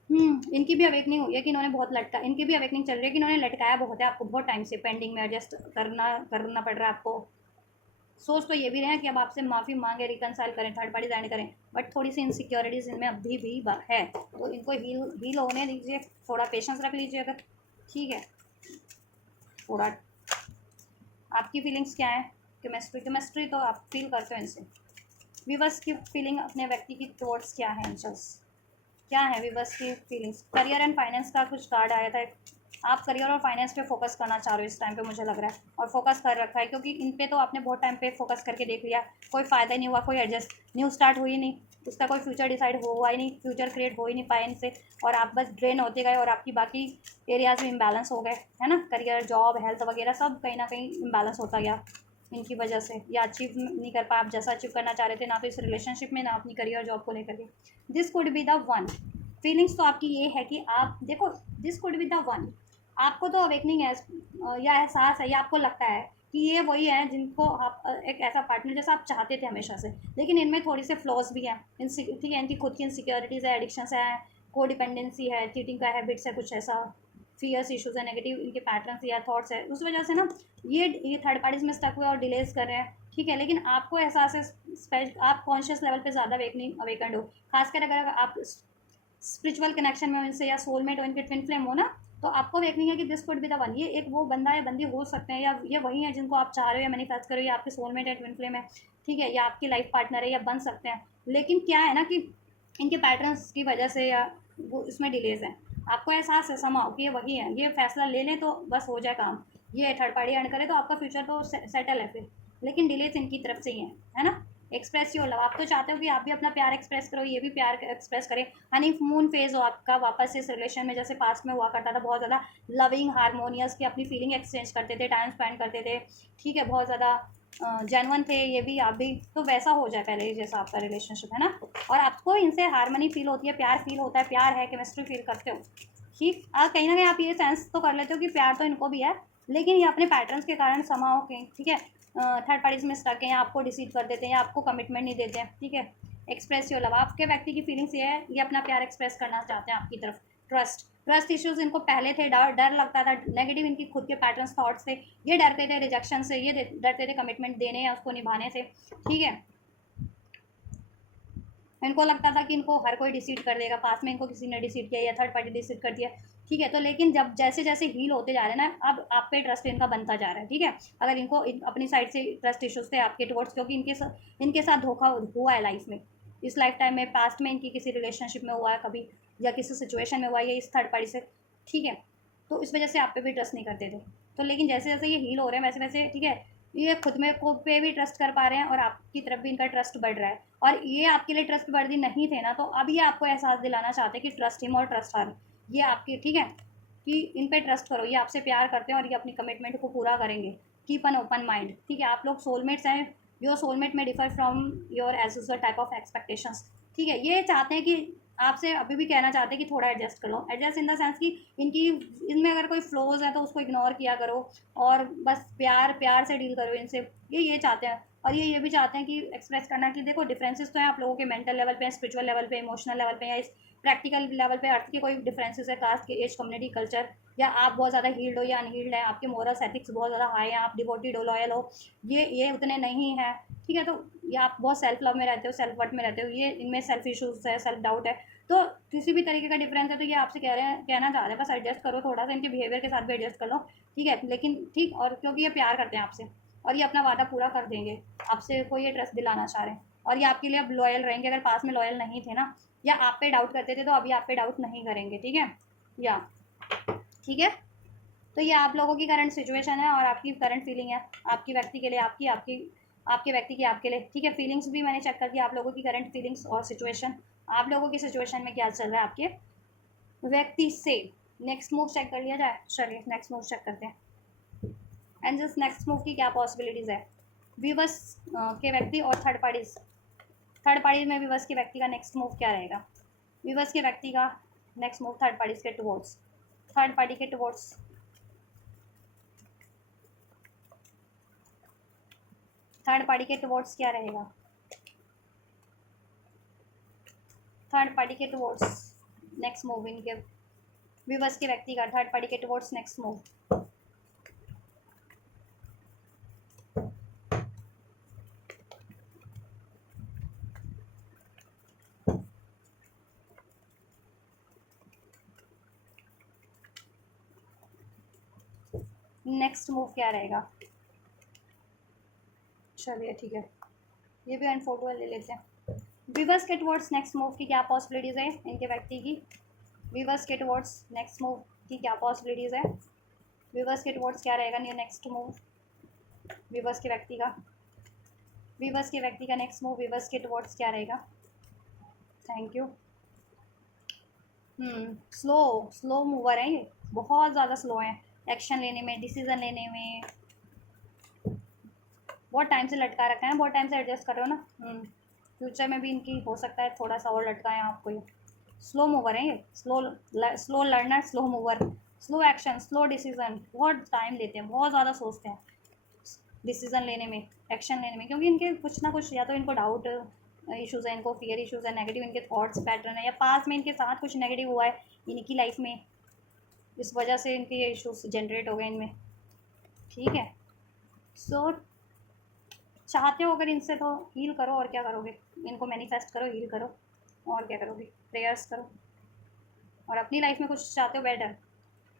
इनकी भी अवेकनिंग हुई है कि इन्होंने बहुत लटका, इनकी भी अवेकनिंग चल रही है कि इन्होंने लटकाया बहुत है आपको, बहुत टाइम से पेंडिंग में, एडजस्ट करना करना पड़ रहा है आपको, सोच तो ये भी रहे हैं कि अब आपसे माफ़ी मांगे, रिकनसाइल करें, थर्ड पार्टी एंड करें, बट थोड़ी सी इनसिक्योरिटीज़ इनमें अभी भी है, तो इनको हील होने दीजिए, थोड़ा पेशेंस रख लीजिए अगर, ठीक है। थोड़ा आपकी फीलिंग्स क्या है, केमिस्ट्री तो आप फील करते हो इनसे। विवश की फीलिंग अपने व्यक्ति की टुवर्ड्स क्या है एंजल्स, क्या है विवश की फीलिंग्स। करियर एंड फाइनेंस का कुछ कार्ड आया था, आप करियर और फाइनेंस पे फोकस करना चाह रहे हो इस टाइम पे, मुझे लग रहा है, और फोकस कर रखा है, क्योंकि इन पे तो आपने बहुत टाइम पे फोकस करके देख लिया, कोई फ़ायदा ही नहीं हुआ, कोई एडजस्ट न्यू स्टार्ट हुई नहीं, उसका कोई फ्यूचर डिसाइड हुआ ही नहीं, फ्यूचर क्रिएट हो ही नहीं पाए इनसे, और आप बस ड्रेन होते गए और आपकी बाकी एरियाज में इम्बैलेंस हो गए, है ना। करियर, जॉब, हेल्थ वगैरह सब कहीं ना कहीं इम्बैलेंस होता गया इनकी वजह से, या अचीव नहीं कर पाए आप जैसा अचीव करना चाह रहे थे, ना तो इस रिलेशनशिप में, ना अपनी करियर जॉब को लेकर के। This could be the one. Feelings तो आपकी ये है कि आप देखो, this could be the one, आपको तो अवेकनिंग है या एहसास है, या आपको लगता है कि ये वही है जिनको आप एक ऐसा पार्टनर जैसा आप चाहते थे हमेशा से, लेकिन इनमें थोड़ी से फ्लॉज भी हैं, ठीक है, इनकी खुद की इनसिक्योरिटीज़ है, एडिक्शंस है, को डिपेंडेंसी है, चीटिंग का हैबिट्स है, कुछ ऐसा फियर्स, इश्यूज है, नेगेटिव इनके पैटर्न्स या थॉट्स है, उस वजह से ना ये थर्ड पार्टीज में स्टक हुए और डिलेज कर रहे हैं, ठीक है। लेकिन आपको एहसास है, आप कॉन्शियस लेवल पे ज़्यादा अवेकंड हो, खासकर अगर आप स्पिरिचुअल कनेक्शन में इनसे, या सोलमेट हो, इनके ट्विन फ्लेम हो ना, तो आपको देखनी है कि this could be the one, ये एक वो बंदा या बंदी हो सकते हैं, या ये वही है जिनको आप चाह रहे हो या मैनिफेस्ट करो, या आपके सोलमेट है, ट्विन फ्लेम है, ठीक है, या आपकी लाइफ पार्टनर है, या बन सकते हैं। लेकिन क्या है ना कि इनके पैटर्न्स की वजह से या वो इसमें डिलेज है, आपको एहसास है समाओ कि ये वही है, ये फैसला ले लें तो बस हो जाए काम, ये थर्ड पार्टी एंड करे तो आपका फ्यूचर तो सेटल है फिर, लेकिन डिलेज इनकी तरफ से ही है ना। एक्सप्रेस योर लव, आप तो चाहते हो कि आप भी अपना प्यार एक्सप्रेस करो, ये भी प्यार एक्सप्रेस करे, हनी मून फेज हो आपका वापस इस रिलेशन में, जैसे पास्ट में हुआ करता था, बहुत ज़्यादा लविंग हारमोनियस की अपनी फीलिंग एक्सचेंज करते थे, टाइम स्पेंड करते थे, ठीक है, बहुत ज़्यादा जेनवन थे ये भी आप भी, तो वैसा हो जाए पहले जैसा आपका रिलेशनशिप है ना, और आपको इनसे हारमनी फील होती है, प्यार फील होता है, प्यार है, केमिस्ट्री फील करते हो, ठीक। कहीं ना कहीं आप ये सेंस तो कर लेते हो कि प्यार तो इनको भी है, लेकिन ये अपने पैटर्न्स के कारण समाओ के, ठीक है, थर्ड पार्टीज में स्टक हैं, या आपको डिसीव कर देते हैं, या आपको कमिटमेंट नहीं देते हैं, ठीक है। एक्सप्रेस योर लव, आपके व्यक्ति की फीलिंग्स ये है, ये अपना प्यार एक्सप्रेस करना चाहते हैं आपकी तरफ। ट्रस्ट इश्यूज इनको पहले थे, डर लगता था, नेगेटिव इनकी खुद के पैटर्न्स थॉट्स थे, ये डरते थे रिजेक्शन से, ये डरते थे कमिटमेंट देने या उसको निभाने से, ठीक है। इनको लगता था कि इनको हर कोई डिसीड कर देगा, पास में इनको किसी ने डिसीड किया या थर्ड पार्टी डिसीड कर दिया, ठीक है। तो लेकिन जब जैसे जैसे हील होते जा रहे हैं ना, अब आप पे ट्रस्ट इनका बनता जा रहा है, ठीक है। अगर इनको अपनी साइड से ट्रस्ट इश्यूज थे आपके टुवर्ड्स, क्योंकि इनके साथ धोखा हुआ है लाइफ में, इस लाइफ टाइम में, पास्ट में इनकी किसी रिलेशनशिप में हुआ है कभी, या किसी सिचुएशन में हुआ है, या इस थर्ड पार्टी से, ठीक है। तो इस वजह से आप पे भी ट्रस्ट नहीं करते थे, तो लेकिन जैसे जैसे ये हील हो रहे हैं वैसे वैसे, ठीक है, ये खुद में को पे भी ट्रस्ट कर पा रहे हैं, और आपकी तरफ भी इनका ट्रस्ट बढ़ रहा है, और ये आपके लिए ट्रस्ट वर्दी नहीं थे ना, तो अब ये आपको एहसास दिलाना चाहते हैं कि ट्रस्ट हिम और ट्रस्ट हर, ये आपकी, ठीक है, कि इन पे ट्रस्ट करो, ये आपसे प्यार करते हैं और ये अपनी कमिटमेंट को पूरा करेंगे। कीप एन ओपन माइंड, ठीक है, आप लोग सोलमेट्स हैं, योर सोलमेट में differ from your age usual type of expectations, ठीक है। ये चाहते हैं कि आपसे अभी भी कहना चाहते हैं कि थोड़ा एडजस्ट कर लो, एडजस्ट इन द सेंस कि इनकी इनमें अगर कोई फ्लोज है तो उसको इग्नोर किया करो, और बस प्यार प्यार से डील करो इनसे, ये चाहते हैं। और ये भी चाहते हैं कि एक्सप्रेस करना कि देखो डिफरेंसेस तो हैं आप लोगों के, मेंटल लेवल पे, स्पिरिचुअल लेवल पे, इमोशनल लेवल पे, या इस प्रैक्टिकल लेवल पे अर्थ के कोई डिफरेंसेस है, कास्ट के, एज, कम्युनिटी, कल्चर, या आप बहुत ज़्यादा हील्ड हो या अनहील्ड है, आपके मोरल्स एथिक्स बहुत ज़्यादा हाई है, आप डिवोटेड हो, लॉयल हो, ये उतने नहीं है, ठीक है। तो ये आप बहुत सेल्फ लव में रहते हो, सेल्फ वर्थ में रहते हो, ये इनमें सेल्फ इशूज़ है, सेल्फ डाउट है, तो किसी भी तरीके का डिफरेंस है तो ये आपसे कह रहे हैं, कहना चाह रहे हैं बस एडजस्ट करो थोड़ा सा, इनके बिहेवियर के साथ भी एडजस्ट कर लो, ठीक है। लेकिन ठीक, और क्योंकि ये प्यार करते हैं आपसे, और ये अपना वादा पूरा कर देंगे आपसे, को ये ट्रस्ट दिलाना चाह रहे हैं, और ये आपके लिए अब लॉयल रहेंगे, अगर पास में लॉयल नहीं थे ना, या आप पे डाउट करते थे, तो अभी आप पे डाउट नहीं करेंगे, ठीक है, या ठीक है। तो ये आप लोगों की करंट सिचुएशन है, और आपकी करंट फीलिंग है, आपकी व्यक्ति के लिए, आपकी आपकी आपके व्यक्ति की आपके लिए, ठीक है। फीलिंग्स भी मैंने चेक कर दिया, आप लोगों की करंट फीलिंग्स और सिचुएशन, आप लोगों की सिचुएशन में क्या चल रहा है आपके व्यक्ति से। नेक्स्ट मूव चेक कर लिया जाए, चलिए नेक्स्ट मूव चेक करते हैं, एंड जिस नेक्स्ट मूव की क्या पॉसिबिलिटीज़ है, विवश के व्यक्ति और थर्ड पार्टीज, थर्ड पार्टी में विवश के व्यक्ति का नेक्स्ट मूव क्या रहेगा, विवश के व्यक्ति का नेक्स्ट मूव थर्ड पार्टीज के टुवर्ड्स, थर्ड पार्टी के टुवर्ड्स, थर्ड पार्टी के टुवर्ड्स क्या रहेगा, थर्ड पार्टी के टुवर्ड्स नेक्स्ट मूव, इनके विवश के व्यक्ति का थर्ड पार्टी के towards next move. Next move क्या रहेगा? चलिए ठीक है, ये भी अनफोटो ले लेते हैं। वीवर्स के टुवर्ड्स नेक्स्ट मूव की क्या पॉसिबिलिटीज़ है इनके व्यक्ति की? वीवर्स के टुवर्ड्स नेक्स्ट मूव की क्या पॉसिबिलिटीज़ है? वीवर्स के टुवर्ड्स क्या रहेगा नेक्स्ट मूव वीवर्स के व्यक्ति का? वीवर्स के व्यक्ति का नेक्स्ट मूव वीवर्स के टुवर्ड्स क्या रहेगा? Thank you. Slow slow mover हैं ये, बहुत ज़्यादा स्लो हैं एक्शन लेने में, डिसीजन लेने में। बहुत टाइम से लटका रखा है, बहुत टाइम से एडजस्ट कर रहे हो ना। फ्यूचर में भी इनकी हो सकता है थोड़ा सा और लटकाएं आपको ये। स्लो मूवर है ये, slow learner, slow mover, slow action, slow decision, बहुत टाइम लेते हैं, बहुत ज़्यादा सोचते हैं डिसीजन लेने में, एक्शन लेने में, क्योंकि इनके कुछ ना कुछ, या तो इनको डाउट इश्यूज़ है, इनको फियर इश्यूज़ है, नेगेटिव इनके थॉट्स पैटर्न है, या पास में इनके साथ कुछ नेगेटिव हुआ है इनकी लाइफ में, इस वजह से इनके ये इश्यूज जनरेट हो गए इनमें। ठीक है, सो चाहते हो अगर इनसे तो हील करो, और क्या करोगे? इनको मैनिफेस्ट करो, हील करो, और क्या करोगे? प्रेयर्स करो। और अपनी लाइफ में कुछ चाहते हो बेटर,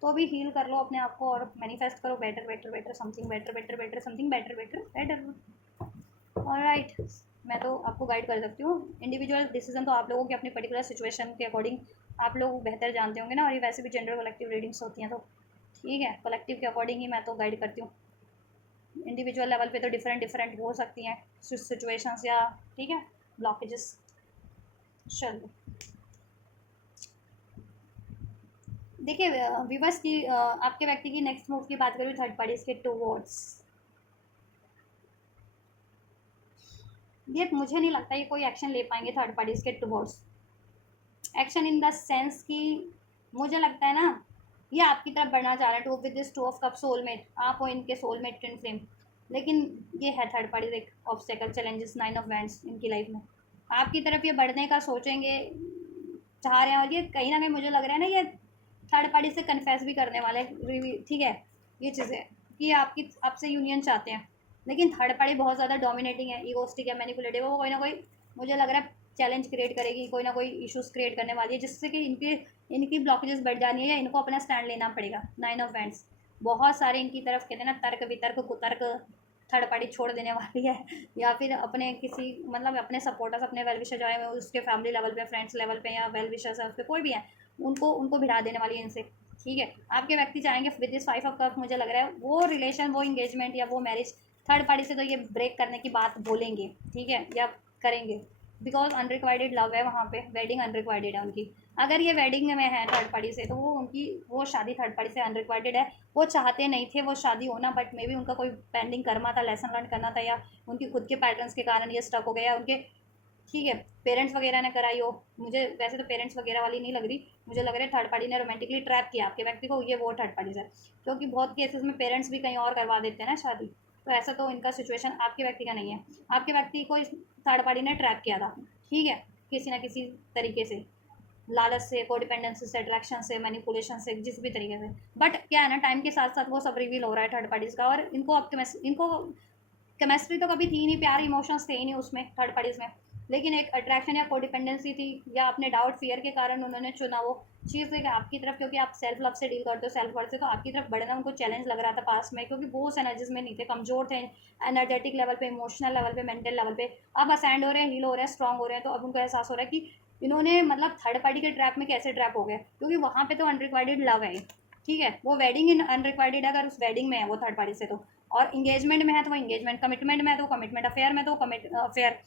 तो भी हील कर लो अपने आप को और मैनिफेस्ट करो better better better, something better better better, something better better better. Alright, मैं तो आपको गाइड कर सकती हूँ। इंडिविजुअल डिसीजन तो आप लोगों के अपनी पर्टिकुलर सिचुएशन के अकॉर्डिंग आप लोग बेहतर जानते होंगे ना, और ये वैसे भी जनरल कलेक्टिव रीडिंग्स होती हैं, तो ठीक है, कलेक्टिव के अकॉर्डिंग ही मैं तो गाइड करती हूँ। इंडिविजुअल लेवल पे तो डिफरेंट डिफरेंट हो सकती हैं सिचुएशंस, या ठीक है, ब्लॉकेजेस। चलो देखिए, विवश की आपके व्यक्ति की नेक्स्ट मूव की बात करूँ थर्ड पार्टीज के टुवर्ड्स, ये मुझे नहीं लगता ये कोई एक्शन ले पाएंगे थर्ड पार्टीज के towards. Action in the sense कि मुझे लगता है ना, ये आपकी तरफ बढ़ना चाह रहा है, to with this two of cup, soulmate, आप हो इनके सोलमेट ट्विन फ्लेम, लेकिन ये है थर्ड पार्टी एक obstacle, challenges, nine of wands इनकी लाइफ में। आपकी तरफ ये बढ़ने का सोचेंगे, चाह रहे हैं, और ये कहीं ना कहीं मुझे लग रहा है ना, ये थर्ड पार्टी से कन्फेस भी करने वाले हैं, ठीक है, ये चीज़ें कि आपकी आपसे यूनियन चाहते हैं, लेकिन थर्ड पार्टी बहुत ज़्यादा डोमिनेटिंग है, ईगोस्टिक है, मैनिपुलेटिव है, वो कोई ना कोई मुझे लग रहा है चैलेंज क्रिएट करेगी, कोई ना कोई इश्यूज क्रिएट करने वाली है, जिससे कि इनकी ब्लॉकेजेस बढ़ जानी है, या इनको अपना स्टैंड लेना पड़ेगा। नाइन ऑफ वैंड्स, बहुत सारे इनकी तरफ कहते हैं ना तर्क वितर्क कुतर्क थर्ड पार्टी छोड़ देने वाली है, या फिर अपने किसी मतलब अपने सपोर्टर्स, अपने वेल विशर जो है उसके फैमिली लेवल पे, फ्रेंड्स लेवल पे, या वेल विशर्स है उसके कोई भी है, उनको उनको भिड़ा देने वाली है इनसे। ठीक है, आपके व्यक्ति चाहेंगे with this five of cup, मुझे लग रहा है वो रिलेशन, वो इंगेजमेंट या वो मैरिज थर्ड पार्टी से तो ये ब्रेक करने की बात बोलेंगे, ठीक है, या करेंगे, बिकॉज अनरिक्वाइटेड लव है वहाँ पे, वेडिंग अनरिक्वाइटेड है उनकी। अगर ये वेडिंग में है थर्ड पार्टी से, तो वो उनकी वो शादी थर्ड पार्टी से अनरिक्वाइटेड है, वो चाहते नहीं थे वो शादी होना, बट मे बी उनका कोई पेंडिंग कर्मा था, लेसन लर्न करना था, या उनकी खुद के पैटर्न्स के कारण ये स्टक हो गया उनके, ठीक है, पेरेंट्स वगैरह ने कराई हो, मुझे वैसे तो पेरेंट्स वगैरह वाली नहीं लग रही, मुझे लग रहा है थर्ड पार्टी ने रोमांटिकली ट्रैप किया आपके व्यक्ति को, ये वो थर्ड पार्टी है, क्योंकि बहुत केसेस में पेरेंट्स भी कहीं और करवा देते हैं ना शादी, तो ऐसा तो इनका सिचुएशन आपके व्यक्ति का नहीं है। आपके व्यक्ति को इस थर्ड पार्टी ने ट्रैप किया था, ठीक है, किसी ना किसी तरीके से, लालच से, कोडिपेंडेंसी से, अट्रैक्शन से, मैनिपुलेशन से, जिस भी तरीके से, बट क्या है ना, टाइम के साथ साथ वो सब रिवील हो रहा है थर्ड पार्टीज का, और इनको अब इनको केमिस्ट्री तो कभी थी नहीं, प्यार इमोशंस थे ही नहीं उसमें थर्ड पार्टीज में, लेकिन एक अट्रैक्शन या कोडिपेंडेंसी थी, या अपने डाउट फियर के कारण उन्होंने चुना वो चीज़ है आपकी तरफ, क्योंकि आप सेल्फ लव से डील करते हो, सेल्फ वर्थ से, तो आपकी तरफ बढ़ना उनको चैलेंज लग रहा था पास में, क्योंकि वो उस एनर्जीज में नहीं थे, कमजोर थे एनर्जेटिक लेवल पे, इमोशनल लेवल पे, मेंटल लेवल पे। अब असेंड हो रहे हैं, हील हो रहे हैं, स्ट्रांग हो रहे हैं, तो अब उनको एहसास हो रहा है कि इन्होंने मतलब थर्ड पार्टी के ट्रैप में कैसे ट्रैप हो गए, क्योंकि वहाँ पे तो अनरिक्वाइटेड लव है, ठीक है, वो वेडिंग इन अनरिक्वाइटेड, अगर उस वेडिंग में है वो थर्ड पार्टी से, तो और इंगेजमेंट में है तो वो इंगेजमेंट, कमिटमेंट में है तो कमिटमेंट, अफेयर में तो कमिट अफेयर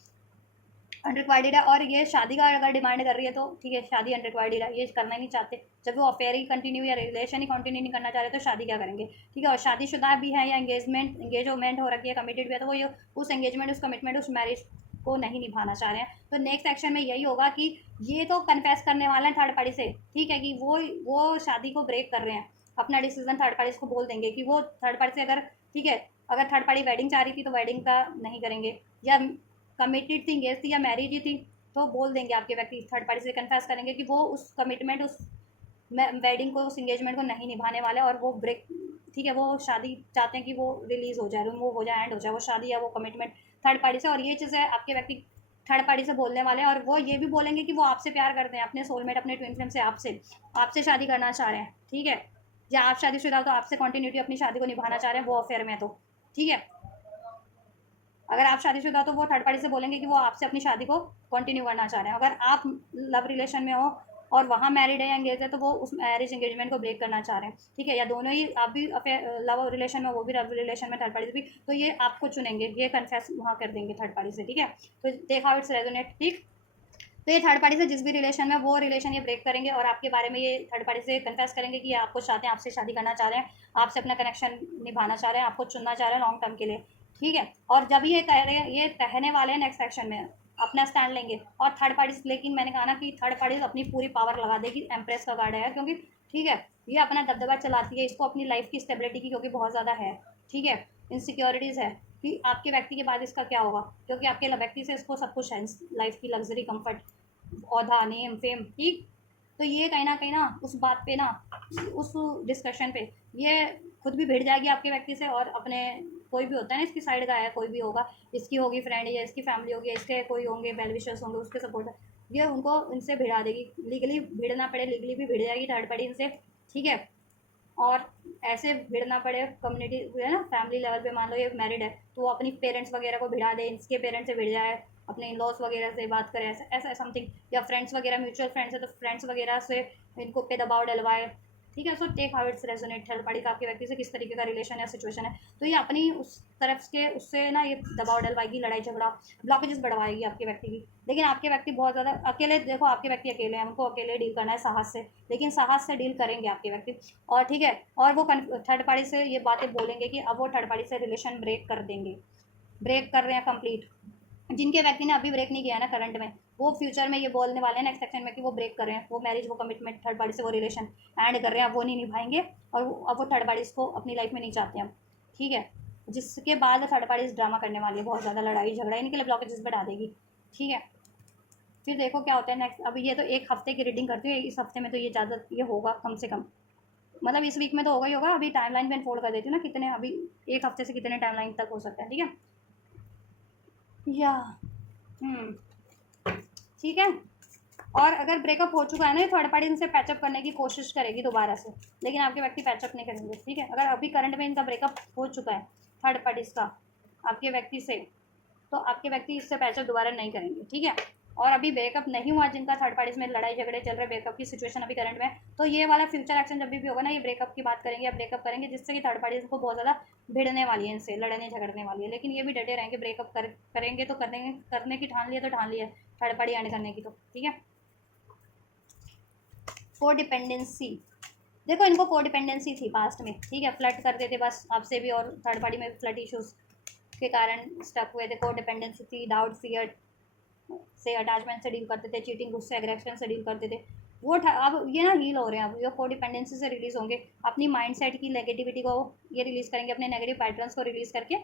अनरिक्वाइटेड है, और ये शादी का अगर डिमांड कर रही है तो ठीक है, शादी अनरिक्वाइटेड है, ये करना ही नहीं चाहते, जब वो अफेयर ही कंटिन्यू या रिलेशन ही कंटिन्यू नहीं करना चाह रहे तो शादी क्या करेंगे, ठीक है, और शादीशुदा भी है या एंगेजमेंट हो रखी है, कमिटेड भी है, तो वो ये उस एंगेजमेंट, उस कमिटमेंट, उस मैरिज को नहीं निभाना चाह रहे हैं, तो नेक्स्ट एक्शन में यही होगा कि ये तो कन्फेस करने वाले हैं थर्ड पार्टी से, ठीक है, कि वो शादी को ब्रेक कर रहे हैं, अपना डिसीजन थर्ड पार्टी को बोल देंगे कि वो थर्ड पार्टी से अगर, ठीक है, अगर थर्ड पार्टी वेडिंग चाह रही थी तो वेडिंग का नहीं करेंगे, या कमिटेड थी, इंगेज थी, या मैरिज ही थी, तो बोल देंगे आपके व्यक्ति थर्ड पार्टी से कन्फेस करेंगे कि वो उस कमिटमेंट, उस वेडिंग को, उस इंगेजमेंट को नहीं निभाने वाले, और वो ब्रेक, ठीक है, वो शादी चाहते हैं कि वो रिलीज हो जाए, रिमूव हो जाए, एंड हो जाए वो शादी या वो कमिटमेंट थर्ड पार्टी से, और ये चीज़ें आपके व्यक्ति थर्ड पार्टी से बोलने वाले हैं, और वो ये भी बोलेंगे कि वो आपसे प्यार करते हैं, अपने सोलमेट, अपने ट्विन फ्लेम से, आपसे आपसे शादी करना चाह रहे हैं, ठीक है, या आप शादीशुदा हो तो आपसे कंटिन्यूटी अपनी शादी को निभाना चाह रहे हैं वो अफेयर में, तो ठीक है। अगर आप शादीशुदा हो तो वो थर्ड पार्टी से बोलेंगे कि वो आपसे अपनी शादी को कंटिन्यू करना चाह रहे हैं। अगर आप लव रिलेशन में हो और वहाँ मैरिड है या एंगेज है तो वो उस मैरिज एंगेजमेंट को ब्रेक करना चाह रहे हैं, ठीक है। या दोनों ही, आप भी अफेयर लव रिलेशन में, वो भी लव रिलेशन में थर्ड पार्टी से भी, तो ये आपको चुनेंगे, ये कन्फेस वहाँ कर देंगे थर्ड पार्टी से, ठीक है। तो देख हाउ इट्स रेजोनेट, ठीक। तो ये थर्ड पार्टी से जिस भी रिलेशन में, वो रिलेशन ये ब्रेक करेंगे और आपके बारे में ये थर्ड पार्टी से कन्फेस करेंगे कि ये आपको चाहते हैं, आपसे शादी करना चाह रहे हैं, आपसे अपना कनेक्शन निभाना चाह रहे हैं, आपको चुनना चाह रहे हैं लॉन्ग टर्म के लिए, ठीक है। और जब ये कह रहे हैं, ये कहने वाले हैं नेक्स्ट सेक्शन में अपना स्टैंड लेंगे, और थर्ड पार्टी, लेकिन मैंने कहा ना कि थर्ड पार्टी अपनी पूरी पावर लगा देगी, एम्प्रेस का कार्ड है क्योंकि, ठीक है, ये अपना दबदबा चलाती है, इसको अपनी लाइफ की स्टेबिलिटी की क्योंकि बहुत ज़्यादा है, ठीक है, इनसिक्योरिटीज़ है कि आपके व्यक्ति के बाद इसका क्या होगा, क्योंकि आपके व्यक्ति से इसको सब कुछ है, लाइफ की लग्जरी, कंफर्ट, औधा, नेम, फेम, ठीक। तो ये कहीं ना उस बात पे ना, उस डिस्कशन पे ये खुद भी भिड़ जाएगी आपके व्यक्ति से, और अपने, कोई भी होता है ना इसकी साइड का है, कोई भी होगा, इसकी होगी फ्रेंड या इसकी फैमिली होगी, इसके कोई होंगे वेल विशर्स होंगे, उसके सपोर्टर, ये उनको इनसे भिड़ा देगी, लीगली भिड़ना पड़े, लीगली भी भिड़ जाएगी थर्ड पार्टी इनसे, ठीक है। और ऐसे भिड़ना पड़े कम्युनिटी है ना, फैमिली लेवल पे, मान लो ये मैरिड है तो वो अपनी पेरेंट्स वगैरह को भिड़ा दे, इसके पेरेंट्स से भिड़ जाए, अपने इन लॉस वगैरह से बात करें, ऐसा ऐसा समथिंग, या फ्रेंड्स वगैरह, म्यूचुअल फ्रेंड्स है तो फ्रेंड्स वगैरह से इनको पे दबाव डलवाए, ठीक है। So take how it's resonate, third party का आपके व्यक्ति से किस तरीके का रिलेशन या सिचुएशन है, तो ये अपनी उस तरफ के उससे ना ये दबाव डलवाएगी, लड़ाई झगड़ा, ब्लॉकेजेस बढ़वाएगी आपके व्यक्ति की। लेकिन आपके व्यक्ति बहुत ज़्यादा अकेले, देखो आपके व्यक्ति अकेले हैं, उनको अकेले डील करना है साहस से, लेकिन साहस से डील करेंगे आपके व्यक्ति, और ठीक है। और वो थर्ड पार्टी से ये बातें बोलेंगे कि अब वो थर्ड पार्टी से रिलेशन ब्रेक कर देंगे, ब्रेक कर रहे हैं कंप्लीट। जिनके व्यक्ति ने अभी ब्रेक नहीं किया ना करंट में, वो फ्यूचर में ये बोलने वाले हैं नेक्स्ट सेक्शन में कि वो ब्रेक कर रहे हैं, वो मैरिज, वो कमिटमेंट थर्ड पार्टी से, वो रिलेशन एंड कर रहे हैं, अब वो नहीं निभाएंगे, और अब वो थर्ड पार्टीज को अपनी लाइफ में नहीं चाहते हैं, ठीक है। जिसके बाद थर्ड पार्टीज ड्रामा करने वाली है, बहुत ज़्यादा लड़ाई झगड़ा इनके लिए ब्लॉकेजेस बढ़ा देगी, ठीक है। फिर देखो क्या होता है नेक्स्ट। अभी ये तो एक हफ्ते की रीडिंग करती हूँ, इस हफ्ते में तो ये ज़्यादा ये होगा कम से कम, मतलब इस वीक में तो होगा ही होगा। अभी टाइमलाइन में अनफोल्ड कर देती हूँ ना, कितने अभी एक हफ्ते से कितने टाइमलाइन तक हो सकता है, ठीक है। या ठीक है। और अगर ब्रेकअप हो चुका है ना, थर्ड पार्टी इनसे पैचअप करने की कोशिश करेगी दोबारा से, लेकिन आपके व्यक्ति पैचअप नहीं करेंगे, ठीक है। अगर अभी करंट में इनका ब्रेकअप हो चुका है थर्ड पार्टीज का आपके व्यक्ति से, तो आपके व्यक्ति इससे पैचअप दोबारा नहीं करेंगे, ठीक है। और अभी ब्रेकअप नहीं हुआ जिनका, थर्ड पार्टीज में लड़ाई झगड़े चल रहे, ब्रेकअप की सिचुएशन अभी करंट में, तो ये वाला फ्यूचर एक्शन जब भी होगा ना, ये ब्रेकअप की बात करेंगे या ब्रेकअप करेंगे, जिससे कि थर्ड पार्टीज को बहुत ज़्यादा भिड़ने वाली है, इनसे लड़ने झगड़ने वाली है। लेकिन ये भी डटे रहेंगे, ब्रेकअप करेंगे तो करने की ठान लिया तो ठान लिया थर्ड पार्टी एंड करने की, तो ठीक है। को डिपेंडेंसी, देखो इनको को डिपेंडेंसी थी पास्ट में, ठीक है, फ्लर्ट करते थे बस आपसे भी, और थर्ड पार्टी में फ्लर्ट इश्यूज के कारण स्टक हुए थे, को डिपेंडेंसी थी, डाउट, फियर से, अटैचमेंट से डील करते थे, चीटिंग, गुस्से, एग्रेशन से डील करते थे। वो अब ये ना हील हो रहे हैं, अब ये को डिपेंडेंसी से रिलीज होंगे, अपनी माइंड सेट की नेगेटिविटी को ये रिलीज करेंगे, अपने नेगेटिव पैटर्न्स को रिलीज करके,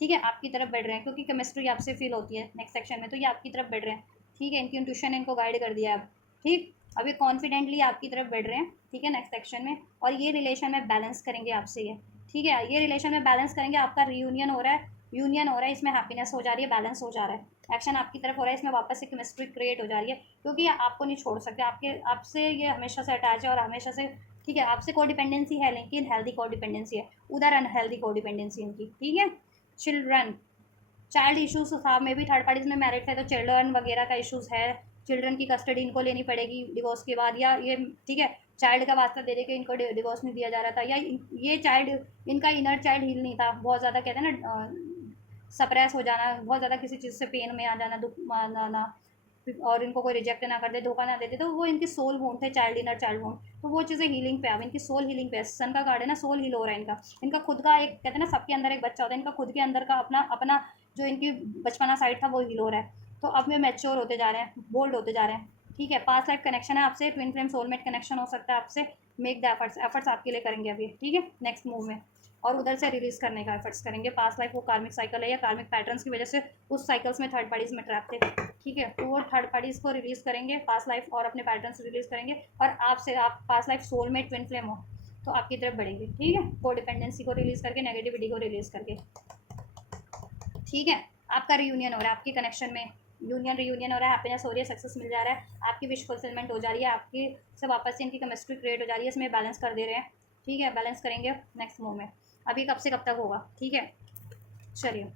ठीक है, आपकी तरफ बढ़ रहे हैं, क्योंकि केमिस्ट्री आपसे फील होती है नेक्स्ट सेक्शन में, तो ये आपकी तरफ बढ़ रहे हैं, ठीक है। इनकी इंट्यूशन इनको गाइड कर दिया अब, ठीक। अभी कॉन्फिडेंटली आपकी तरफ बढ़ रहे हैं, ठीक है, नेक्स्ट सेक्शन में। और ये रिलेशन में बैलेंस करेंगे आपसे ये, ठीक है, ये रिलेशन में बैलेंस करेंगे, आपका रीयूनियन हो रहा है, यूनियन हो रहा है, इसमें हैप्पीनेस हो जा रही है, बैलेंस हो जा रहा है, एक्शन आपकी तरफ हो रहा है, इसमें वापस से केमिस्ट्री क्रिएट हो जा रही है, क्योंकि ये आपको नहीं छोड़ सकते, आपसे ये हमेशा से अटैच है और हमेशा से, ठीक है, आपसे को डिपेंडेंसी है, लेकिन हेल्दी को डिपेंडेंसी है, उधर अनहेल्दी को डिपेंडेंसी इनकी, ठीक है। चिल्ड्रन, चाइल्ड इशूज़ था, मे भी थर्ड पार्टीज में मैरिड है तो चिल्ड्रन वगैरह का इशूज़ है, चिल्ड्रन की कस्टडी इनको लेनी पड़ेगी डिवोर्स के बाद, या ये, ठीक है, चाइल्ड का वास्ता दे दे के इनको डिवोर्स नहीं दिया जा रहा था, या ये चाइल्ड, इनका इनर चाइल्ड हील नहीं था, बहुत ज़्यादा कहते हैं ना सप्रेस हो जाना, बहुत ज़्यादा किसी चीज़ से पेन में आ जाना, दुख माना, और इनको कोई रिजेक्ट ना कर दे, धोखा ना देते, तो वो इनकी सोल वुंड थे, चाइल्ड इनर चाइल्ड वुंड, तो वो चीज़ें हीलिंग पे, अब इनकी सोल हीलिंग पे, सन का कार्ड है ना, सोल हील हो रहा है इनका, इनका खुद का एक, कहते हैं ना सबके अंदर एक बच्चा होता है, इनका खुद के अंदर का अपना अपना जो इनकी बचपना साइड था वो हील हो रहा है, तो अब ये मैच्योर होते जा रहे हैं, बोल्ड होते जा रहे हैं, ठीक है। पास्ट लाइफ कनेक्शन है आपसे, ट्विन फ्लेम सोलमेट कनेक्शन हो सकता है आपसे, मेक द एफर्ट्स आपके लिए करेंगे अभी, ठीक है, नेक्स्ट मूव में, और उधर से रिलीज करने का एफर्ट्स करेंगे। पास्ट लाइफ वो कार्मिक साइकिल है, या कार्मिक पैटर्न्स की वजह से उस साइकिल्स में थर्ड पार्टीज में ट्रैप थे, ठीक है, तो वो थर्ड पार्टीज को रिलीज करेंगे, पास्ट लाइफ और अपने पैटर्न्स रिलीज करेंगे, और आपसे, आप past life soulmate twin flame हो तो आपकी तरफ बढ़ेंगे, ठीक है, को डिपेंडेंसी को रिलीज करके, नेगेटिविटी को रिलीज करके, ठीक है। आपका रियूनियन हो रहा है, आपके कनेक्शन में रियूनियन हो रहा है, हैप्पीनेस हो रही है, सक्सेस मिल जा रहा है, आपकी विश फुलफिलमेंट हो जा रही है, आपकी से वापस से इनकी केमिस्ट्री क्रिएट हो जा रही है, इसमें बैलेंस कर दे रहे हैं, ठीक है, बैलेंस करेंगे नेक्स्ट मूव में। अभी कब से कब तक होगा, ठीक है। चलिए,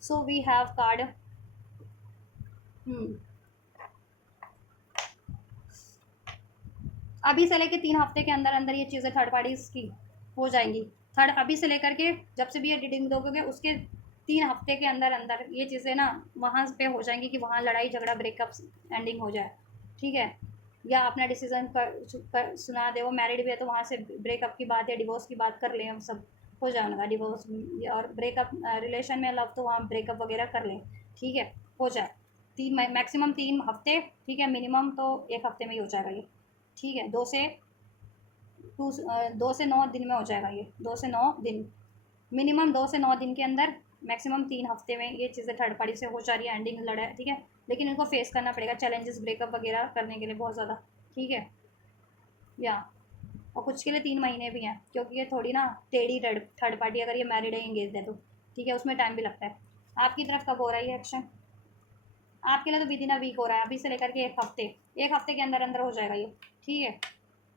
सो वी हैव कार्ड, अभी से लेके 3 हफ्ते के अंदर अंदर ये चीज़ें थर्ड पार्टीज की हो जाएंगी। थर्ड अभी से लेकर के जब से भी ये रीडिंग दोगे उसके 3 हफ्ते के अंदर अंदर ये चीज़ें ना वहाँ पे हो जाएंगी कि वहाँ लड़ाई झगड़ा ब्रेकअप एंडिंग हो जाए, ठीक है। या अपना डिसीजन सुना दे, वो मैरिड भी है तो वहाँ से ब्रेकअप की बात या डिवोर्स की बात कर लें, हम सब हो जाए उनका डिवोर्स और ब्रेकअप, रिलेशन में लव तो वहाँ ब्रेकअप वगैरह कर लें, ठीक है, हो जाए। मैक्सिमम 3 हफ्ते, ठीक है, मिनिमम तो 1 हफ्ते में ही हो जाएगा ये, ठीक है। 2 से 9 दिन में हो जाएगा ये, 2 से 9 दिन, मिनिमम 2 से 9 दिन के अंदर, मैक्सिमम 3 हफ्ते में ये चीज़ें थर्ड पार्टी से हो जा रही है, एंडिंग लड़ा है, ठीक है। लेकिन इनको फेस करना पड़ेगा चैलेंजेस ब्रेकअप वगैरह करने के लिए बहुत ज़्यादा, ठीक है। या और कुछ के लिए 3 महीने भी हैं, क्योंकि ये थोड़ी ना टेढ़ी थर्ड पार्टी, अगर ये मैरिड है एंगेज है तो, ठीक है, उसमें टाइम भी लगता है। आपकी तरफ कब हो रहा है ये एक्शन? आपके लिए तो विद इन अ वीक हो रहा है, अभी से लेकर के 1 हफ्ते, 1 हफ्ते के अंदर अंदर हो जाएगा ये, ठीक है।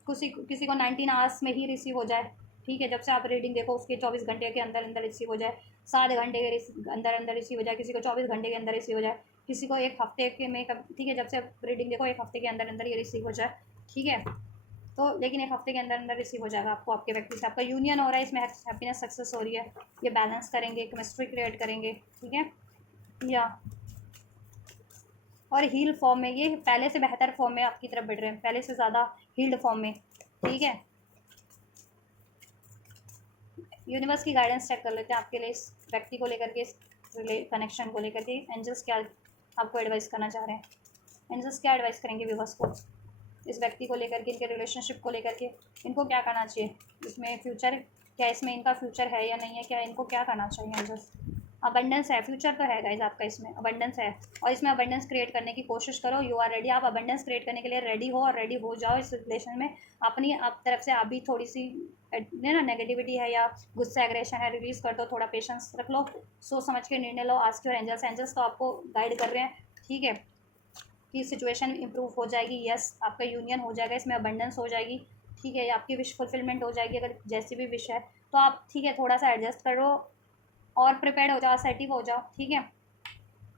किसी को 19 आवर्स में ही रिसीव हो जाए, ठीक है, जब से आप रीडिंग देखो उसके 24 घंटे के अंदर अंदर रिसीव हो जाए, 7 घंटे के अंदर अंदर रिसीव हो जाए, किसी को 24 घंटे के अंदर रिसीव हो जाए, किसी को 1 हफ्ते के में, ठीक है, जब से आप रीडिंग देखो 1 हफ्ते के अंदर अंदर ये रिसीव हो जाए, ठीक है। तो लेकिन 1 हफ्ते के अंदर अंदर रिसीव हो जाएगा आपको, आपके व्यक्ति से आपका यूनियन हो रहा है, इसमें हैप्पीनेस सक्सेस हो रही है, ये बैलेंस करेंगे, केमिस्ट्री क्रिएट करेंगे, ठीक है। या और हील फॉर्म में, ये पहले से बेहतर फॉर्म में आपकी तरफ बढ़ रहे हैं, पहले से ज़्यादा हील्ड फॉर्म में, ठीक है। यूनिवर्स की गाइडेंस चेक कर लेते हैं आपके लिए, इस व्यक्ति को लेकर के, इस कनेक्शन को लेकर के एंजल्स क्या आपको एडवाइस करना चाह रहे हैं। एंजल्स क्या एडवाइस करेंगे व्यूवर्स को इस व्यक्ति को लेकर के, इनके रिलेशनशिप को लेकर के, इनको क्या करना चाहिए, इसमें फ्यूचर क्या, इसमें इनका फ्यूचर है या नहीं है, क्या इनको क्या करना चाहिए एंजल्स। अबंडेंस है, फ्यूचर तो है गाइज आपका, इसमें अबंडेंस है, और इसमें अबंडेंस क्रिएट करने की कोशिश करो, यू आर रेडी, आप अबंडेंस क्रिएट करने के लिए रेडी हो, और रेडी हो जाओ इस रिलेशन में। अपनी आप तरफ से अभी थोड़ी सी ना नेगेटिविटी है या गुस्सा एग्रेशन है, रिलीज कर दो, थोड़ा पेशेंस रख लो, सोच समझ के निर्णय लो, आस्क योर एंजल्स, एंजल्स तो आपको गाइड कर रहे हैं, ठीक है, कि सिचुएशन इंप्रूव हो जाएगी, यस, आपका यूनियन हो जाएगा, इसमें अबंडेंस हो जाएगी, ठीक है, आपकी विश फुलफिलमेंट हो जाएगी, अगर जैसी भी विश है तो आप, ठीक है, थोड़ा सा एडजस्ट करो और प्रिपेयर हो जाओ, असर्टिव हो जाओ, ठीक है।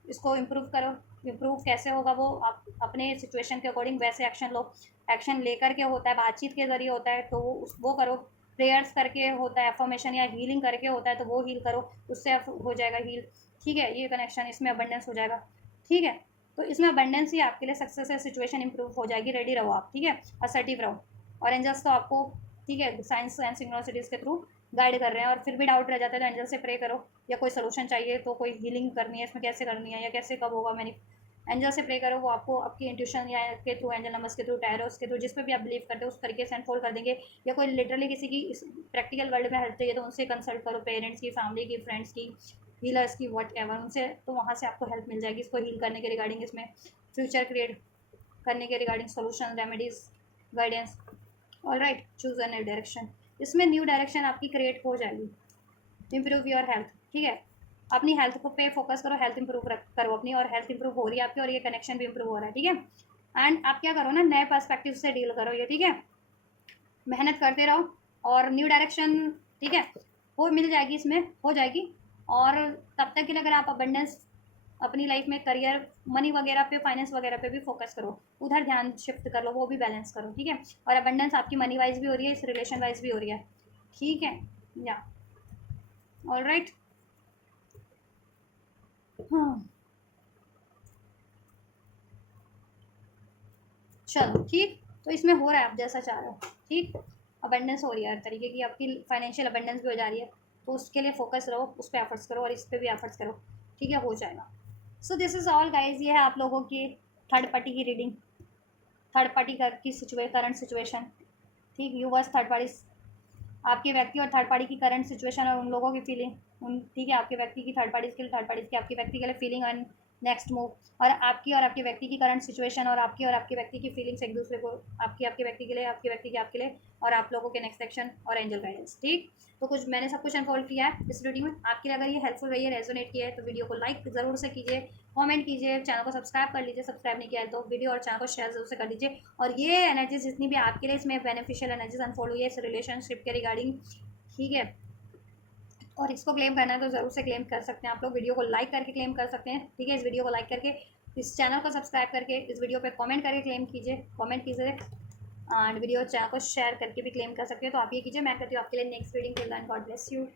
इसको इम्प्रूव करो, इम्प्रूव कैसे होगा वो आप अपने सिचुएशन के अकॉर्डिंग वैसे एक्शन लो, एक्शन लेकर के होता है, बातचीत के ज़रिए होता है तो वो करो, प्रेयर्स करके होता है, एफर्मेशन या हीलिंग करके होता है तो वो हील करो, उससे हो जाएगा हील, ठीक है। ये कनेक्शन, इसमें अबंडेंस हो जाएगा, ठीक है। तो इसमें अबंडेंस ही आपके लिए सक्सेस है, सिचुएशन इंप्रूव हो जाएगी, रेडी रहो आप, ठीक है, असर्टिव रहो। और एंजल्स तो आपको, ठीक है, साइंस एंड सिग्नोसिटीज़ के थ्रू गाइड कर रहे हैं, और फिर भी डाउट रह जाता है तो एंजल से प्रे करो, या कोई सोल्यूशन चाहिए तो कोई हीलिंग करनी है इसमें कैसे करनी है या कैसे कब होगा, मैंने एंजल से प्रे करो, वो आपको आपकी इंट्यूशन या के थ्रू, एंजल नंबर्स के थ्रू, टैरोस के थ्रू, जिस पे भी आप बिलीव करते हो उस तरीके से अनफोल्ड कर देंगे। या कोई लिटरली किसी की प्रैक्टिकल वर्ल्ड में हेल्प चाहिए तो उनसे कंसल्ट करो, पेरेंट्स की, फैमिली की, फ्रेंड्स की, हीलर्स की, वट एवर, उनसे तो वहाँ से आपको हेल्प मिल जाएगी इसको हील करने के रिगार्डिंग, इसमें फ्यूचर क्रिएट करने के regarding solution, remedies, guidance. All right, choose a new direction, इसमें न्यू डायरेक्शन आपकी क्रिएट हो जाएगी। इम्प्रूव योर हेल्थ, ठीक है, अपनी हेल्थ को पे फोकस करो, हेल्थ इंप्रूव करो अपनी, और हेल्थ इंप्रूव हो रही है आपकी, और ये कनेक्शन भी इंप्रूव हो रहा है, ठीक है। एंड आप क्या करो ना, नए पर्सपेक्टिव से डील करो ये, ठीक है, मेहनत करते रहो, और न्यू डायरेक्शन, ठीक है, वो मिल जाएगी, इसमें हो जाएगी। और तब तक के लिए अगर आप अबंडेंस अपनी लाइफ में, करियर, मनी वगैरह पे, फाइनेंस वगैरह पे भी फोकस करो, उधर ध्यान शिफ्ट कर लो, वो भी बैलेंस करो, ठीक है। और अबंडेंस आपकी मनी वाइज भी हो रही है, इस रिलेशन वाइज भी हो रही है, ठीक है। या ऑल राइट, हाँ, चलो ठीक, तो इसमें हो रहा है आप जैसा चाह रहे हो, ठीक, अबंडेंस हो रही है हर तरीके की, आपकी फाइनेंशियल अबंडेंस भी हो जा रही है, तो उसके लिए फोकस रहो, उस पर एफर्ट्स करो, और इस पर भी एफर्ट्स करो, ठीक है, हो जाएगा। So this is all guys, ये है आप लोगों की थर्ड पार्टी की रीडिंग, थर्ड पार्टी की करंट सिचुएशन, ठीक, यूवर्स थर्ड पार्टी, आपके व्यक्ति और थर्ड पार्टी की करंट सिचुएशन और उन लोगों की फीलिंग, उन, ठीक है, आपके व्यक्ति की थर्ड पार्टीज के लिए, थर्ड पार्टीज की आपके व्यक्ति के लिए फीलिंग एंड नेक्स्ट मूव, और आपके व्यक्ति की करंट सिचुएशन और आपके व्यक्ति की फीलिंग्स एक दूसरे को, आपके व्यक्ति के लिए, आपके व्यक्ति के आपके लिए, और आप लोगों के नेक्स्ट एक्शन और एंजल गाइडेंस। ठीक, तो कुछ मैंने सब कुछ अनफोल्ड किया है इस वीडियो में। आपके लिए अगर ये हेल्पफुल रही है, रेजोनेट किया है, तो वीडियो को लाइक ज़रूर से कीजिए, कमेंट कीजिए, चैनल को सब्सक्राइब कर लीजिए, सब्सक्राइब नहीं किया है तो वीडियो और चैनल को शेयर जरूर से कर दीजिए। और ये एनर्जीज जितनी भी आपके लिए इसमें बेनिफिशियल एनर्जीज अनफोल्ड हुई है इस रिलेशनशिप के रिगार्डिंग, ठीक है, और इसको क्लेम करना है तो ज़रूर से क्लेम कर सकते हैं आप लोग। वीडियो को लाइक करके क्लेम कर सकते हैं, ठीक है, इस वीडियो को लाइक करके, इस चैनल को सब्सक्राइब करके, इस वीडियो पे कमेंट करके क्लेम कीजिए, कमेंट कीजिए, एंड वीडियो चैनल को शेयर करके भी क्लेम कर सकते हैं। तो आप ये कीजिए, मैं करती हूँ आपके लिए next reading. Till then God bless you.